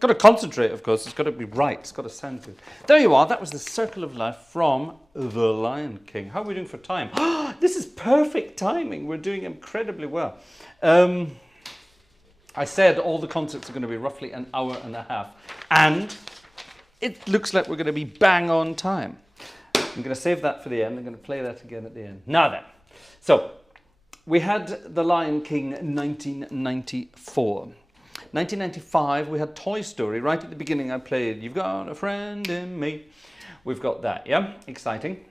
Got to concentrate, of course. It's got to be right. It's got to sound good. There you are. That was the circle of life from The Lion King. How are we doing for time? This is perfect timing. We're doing incredibly well. I said all the concerts are going to be roughly an hour and a half. And it looks like we're going to be bang on time. I'm going to save that for the end. I'm going to play that again at the end. Now then. So, we had The Lion King 1994. 1995, we had Toy Story. Right at the beginning, I played You've Got a Friend in Me. We've got that, yeah? Exciting.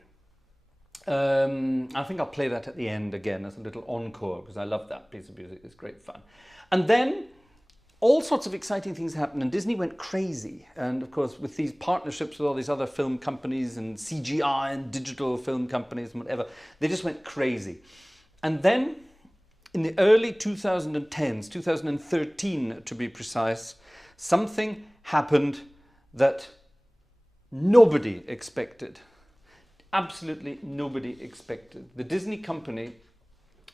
I think I'll play that at the end again as a little encore because I love that piece of music. It's great fun. And then all sorts of exciting things happened and Disney went crazy. And of course, with these partnerships with all these other film companies and CGI and digital film companies and whatever, they just went crazy. And then in the early 2010s, 2013 to be precise, something happened that nobody expected. Absolutely nobody expected. The Disney company,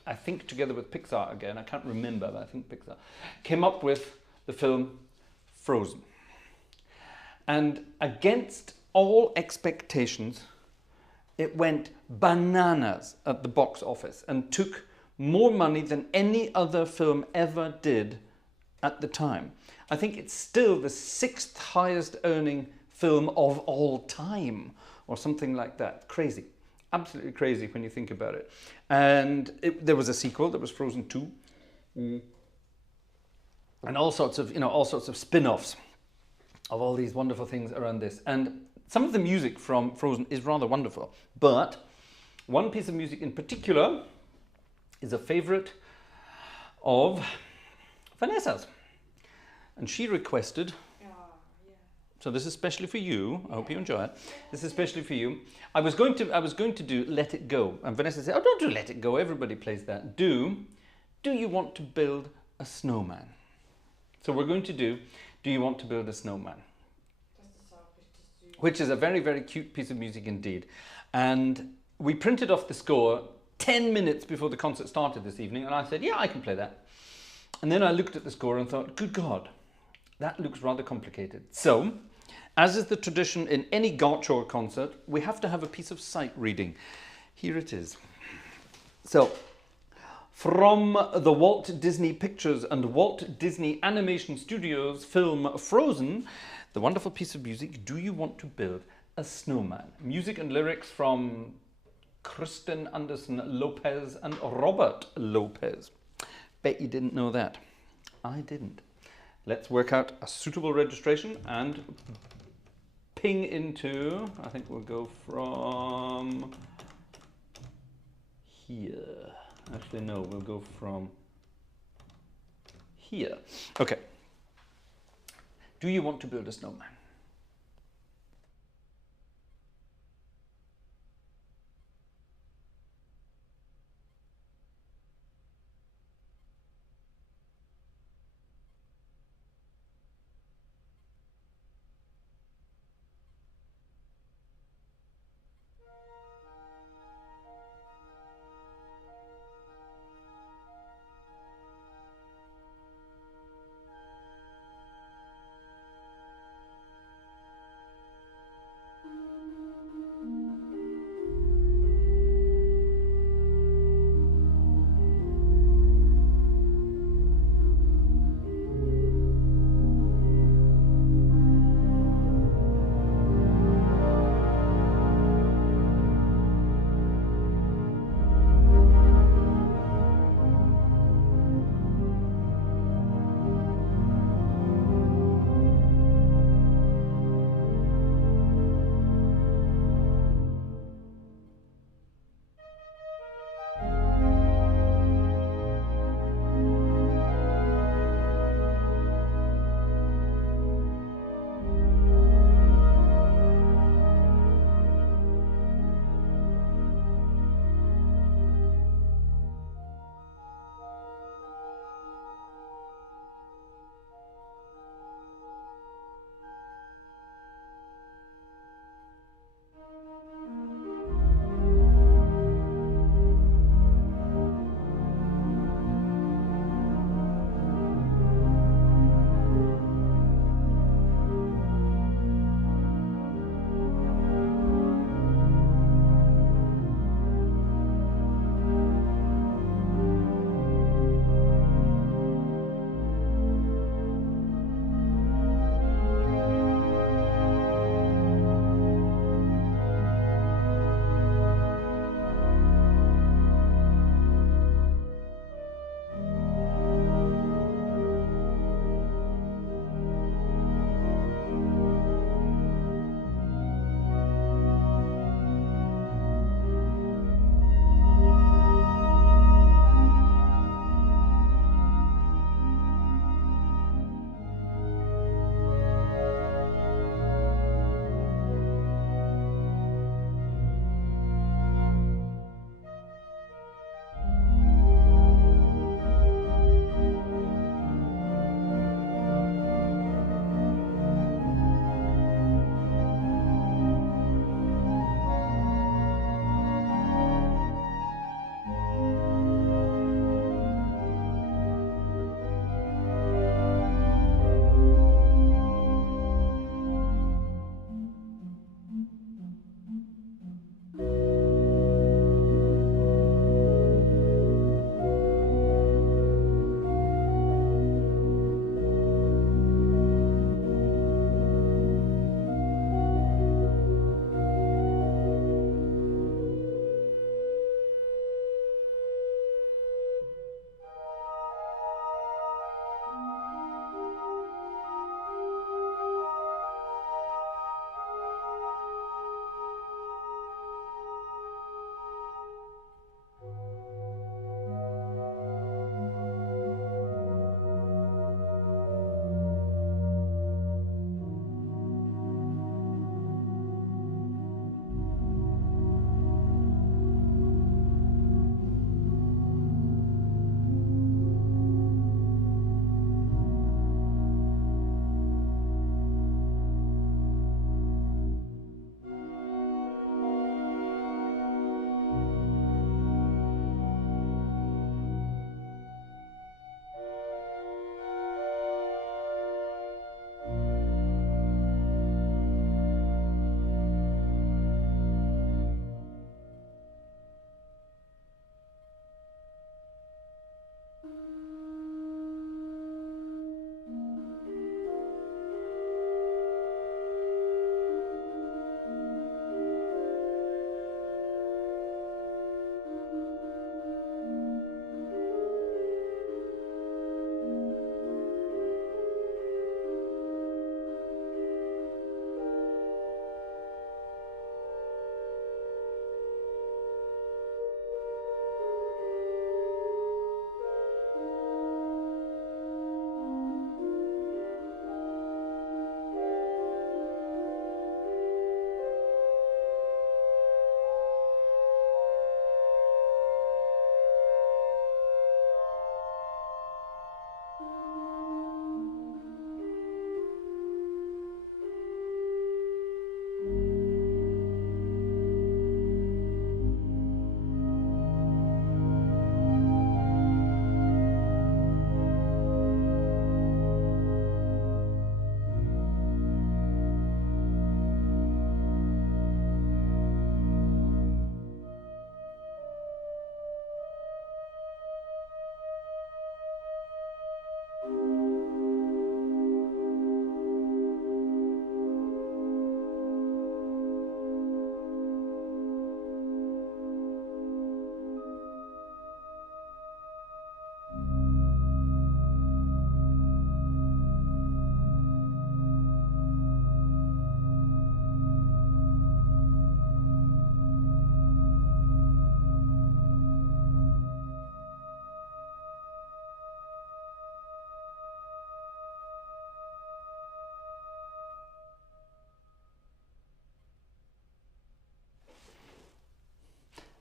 I think together with Pixar again, I can't remember, but I think Pixar, came up with the film Frozen. And against all expectations, it went bananas at the box office and took more money than any other film ever did at the time. I think it's still the 6th highest earning film of all time or something like that. Crazy. Absolutely crazy when you think about it. And there was a sequel, there was Frozen 2. And all sorts of spin-offs of all these wonderful things around this. And some of the music from Frozen is rather wonderful. But one piece of music in particular is a favorite of Vanessa's. And she requested, so this is especially for you, I hope you enjoy it. This is especially for you. I was going to do Let It Go. And Vanessa said, oh, don't do Let It Go, everybody plays that. Do you want to build a snowman? So we're going to do you want to build a snowman? Which is a very, very cute piece of music indeed. And we printed off the score 10 minutes before the concert started this evening, and I said, yeah, I can play that. And then I looked at the score and thought, good God, that looks rather complicated. So, as is the tradition in any Gartshore concert, we have to have a piece of sight reading. Here it is. So, from the Walt Disney Pictures and Walt Disney Animation Studios film Frozen, the wonderful piece of music, Do You Want to Build a Snowman? Music and lyrics from Kristen Anderson Lopez and Robert Lopez. Bet you didn't know that. I didn't. Let's work out a suitable registration and ping into, I think we'll go from here. Actually, no, we'll go from here. Okay. Do you want to build a snowman?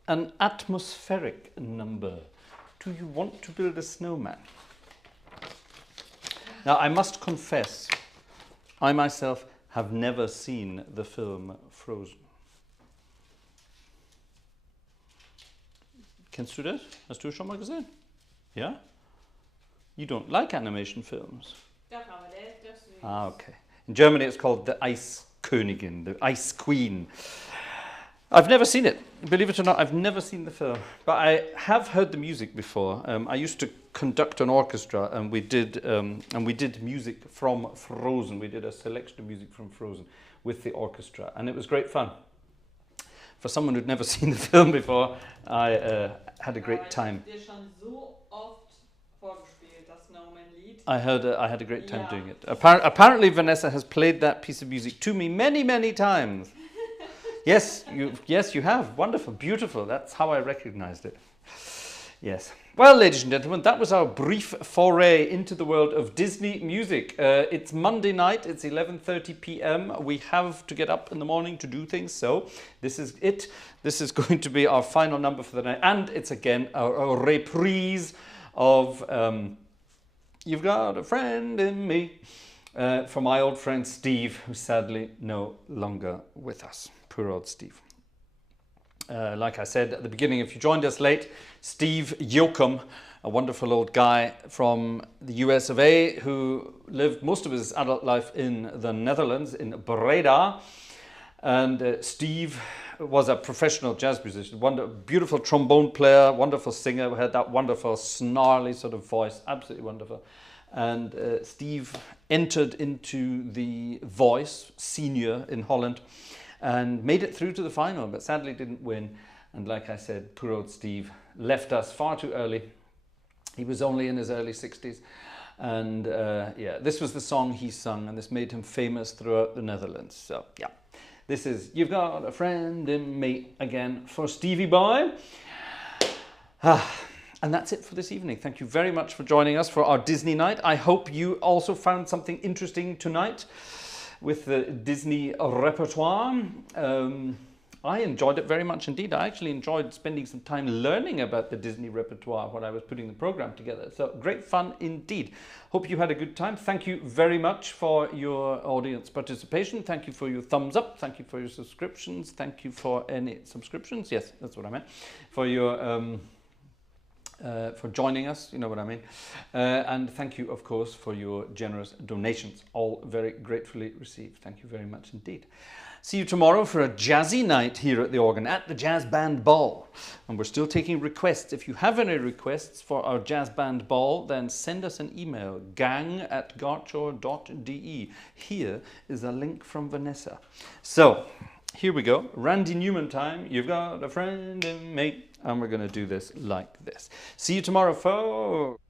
an atmospheric number. Do you want to build a snowman? Now, I must confess, I myself have never seen the film Frozen. Kennst du das? Hast du schon mal gesehen? Ja? You don't like animation films? Doch, aber der ist süß. Ah, okay. In Germany it's called the Ice Königin, the Ice Queen. I've never seen it. Believe it or not, I've never seen the film. But I have heard the music before. I used to conduct an orchestra, and we did music from Frozen. We did a selection of music from Frozen with the orchestra, and it was great fun. For someone who'd never seen the film before, I had a great time. Ich habe dir schon so oft vorgespielt, das Snowman-Lied. I had a great time doing it. Apparently Vanessa has played that piece of music to me many, many times. Yes, you have. Wonderful, beautiful. That's how I recognized it. Yes. Well, ladies and gentlemen, that was our brief foray into the world of Disney music. It's Monday night. It's 11:30 p.m. We have to get up in the morning to do things. So this is it. This is going to be our final number for the night. And it's again a reprise of You've Got a Friend in Me from my old friend Steve, who's sadly no longer with us. Poor old Steve. Like I said at the beginning, if you joined us late, Steve Yoakum, a wonderful old guy from the US of A who lived most of his adult life in the Netherlands, in Breda. And Steve was a professional jazz musician, beautiful trombone player, wonderful singer, who had that wonderful snarly sort of voice, absolutely wonderful. And Steve entered into the Voice Senior in Holland and made it through to the final, but sadly didn't win. And like I said, poor old Steve left us far too early. He was only in his early 60s. And yeah, this was the song he sung, and this made him famous throughout the Netherlands. So yeah, this is You've Got a Friend in Me again for Stevie Boy. And that's it for this evening. Thank you very much for joining us for our Disney night. I hope you also found something interesting tonight with the Disney repertoire. I enjoyed it very much indeed. I actually enjoyed spending some time learning about the Disney repertoire when I was putting the program together. So great fun indeed. Hope you had a good time. Thank you very much for your audience participation. Thank you for your thumbs up. Thank you for your subscriptions. Thank you for any subscriptions. Yes, that's what I meant. For your for joining us, you know what I mean. And thank you, of course, for your generous donations. All very gratefully received. Thank you very much indeed. See you tomorrow for a jazzy night here at the organ at the Jazz Band Ball. And we're still taking requests. If you have any requests for our Jazz Band Ball, then send us an email, gang@gartshore.de. Here is a link from Vanessa. So, here we go. Randy Newman time. You've got a friend in me. And we're going to do this like this. See you tomorrow, folks.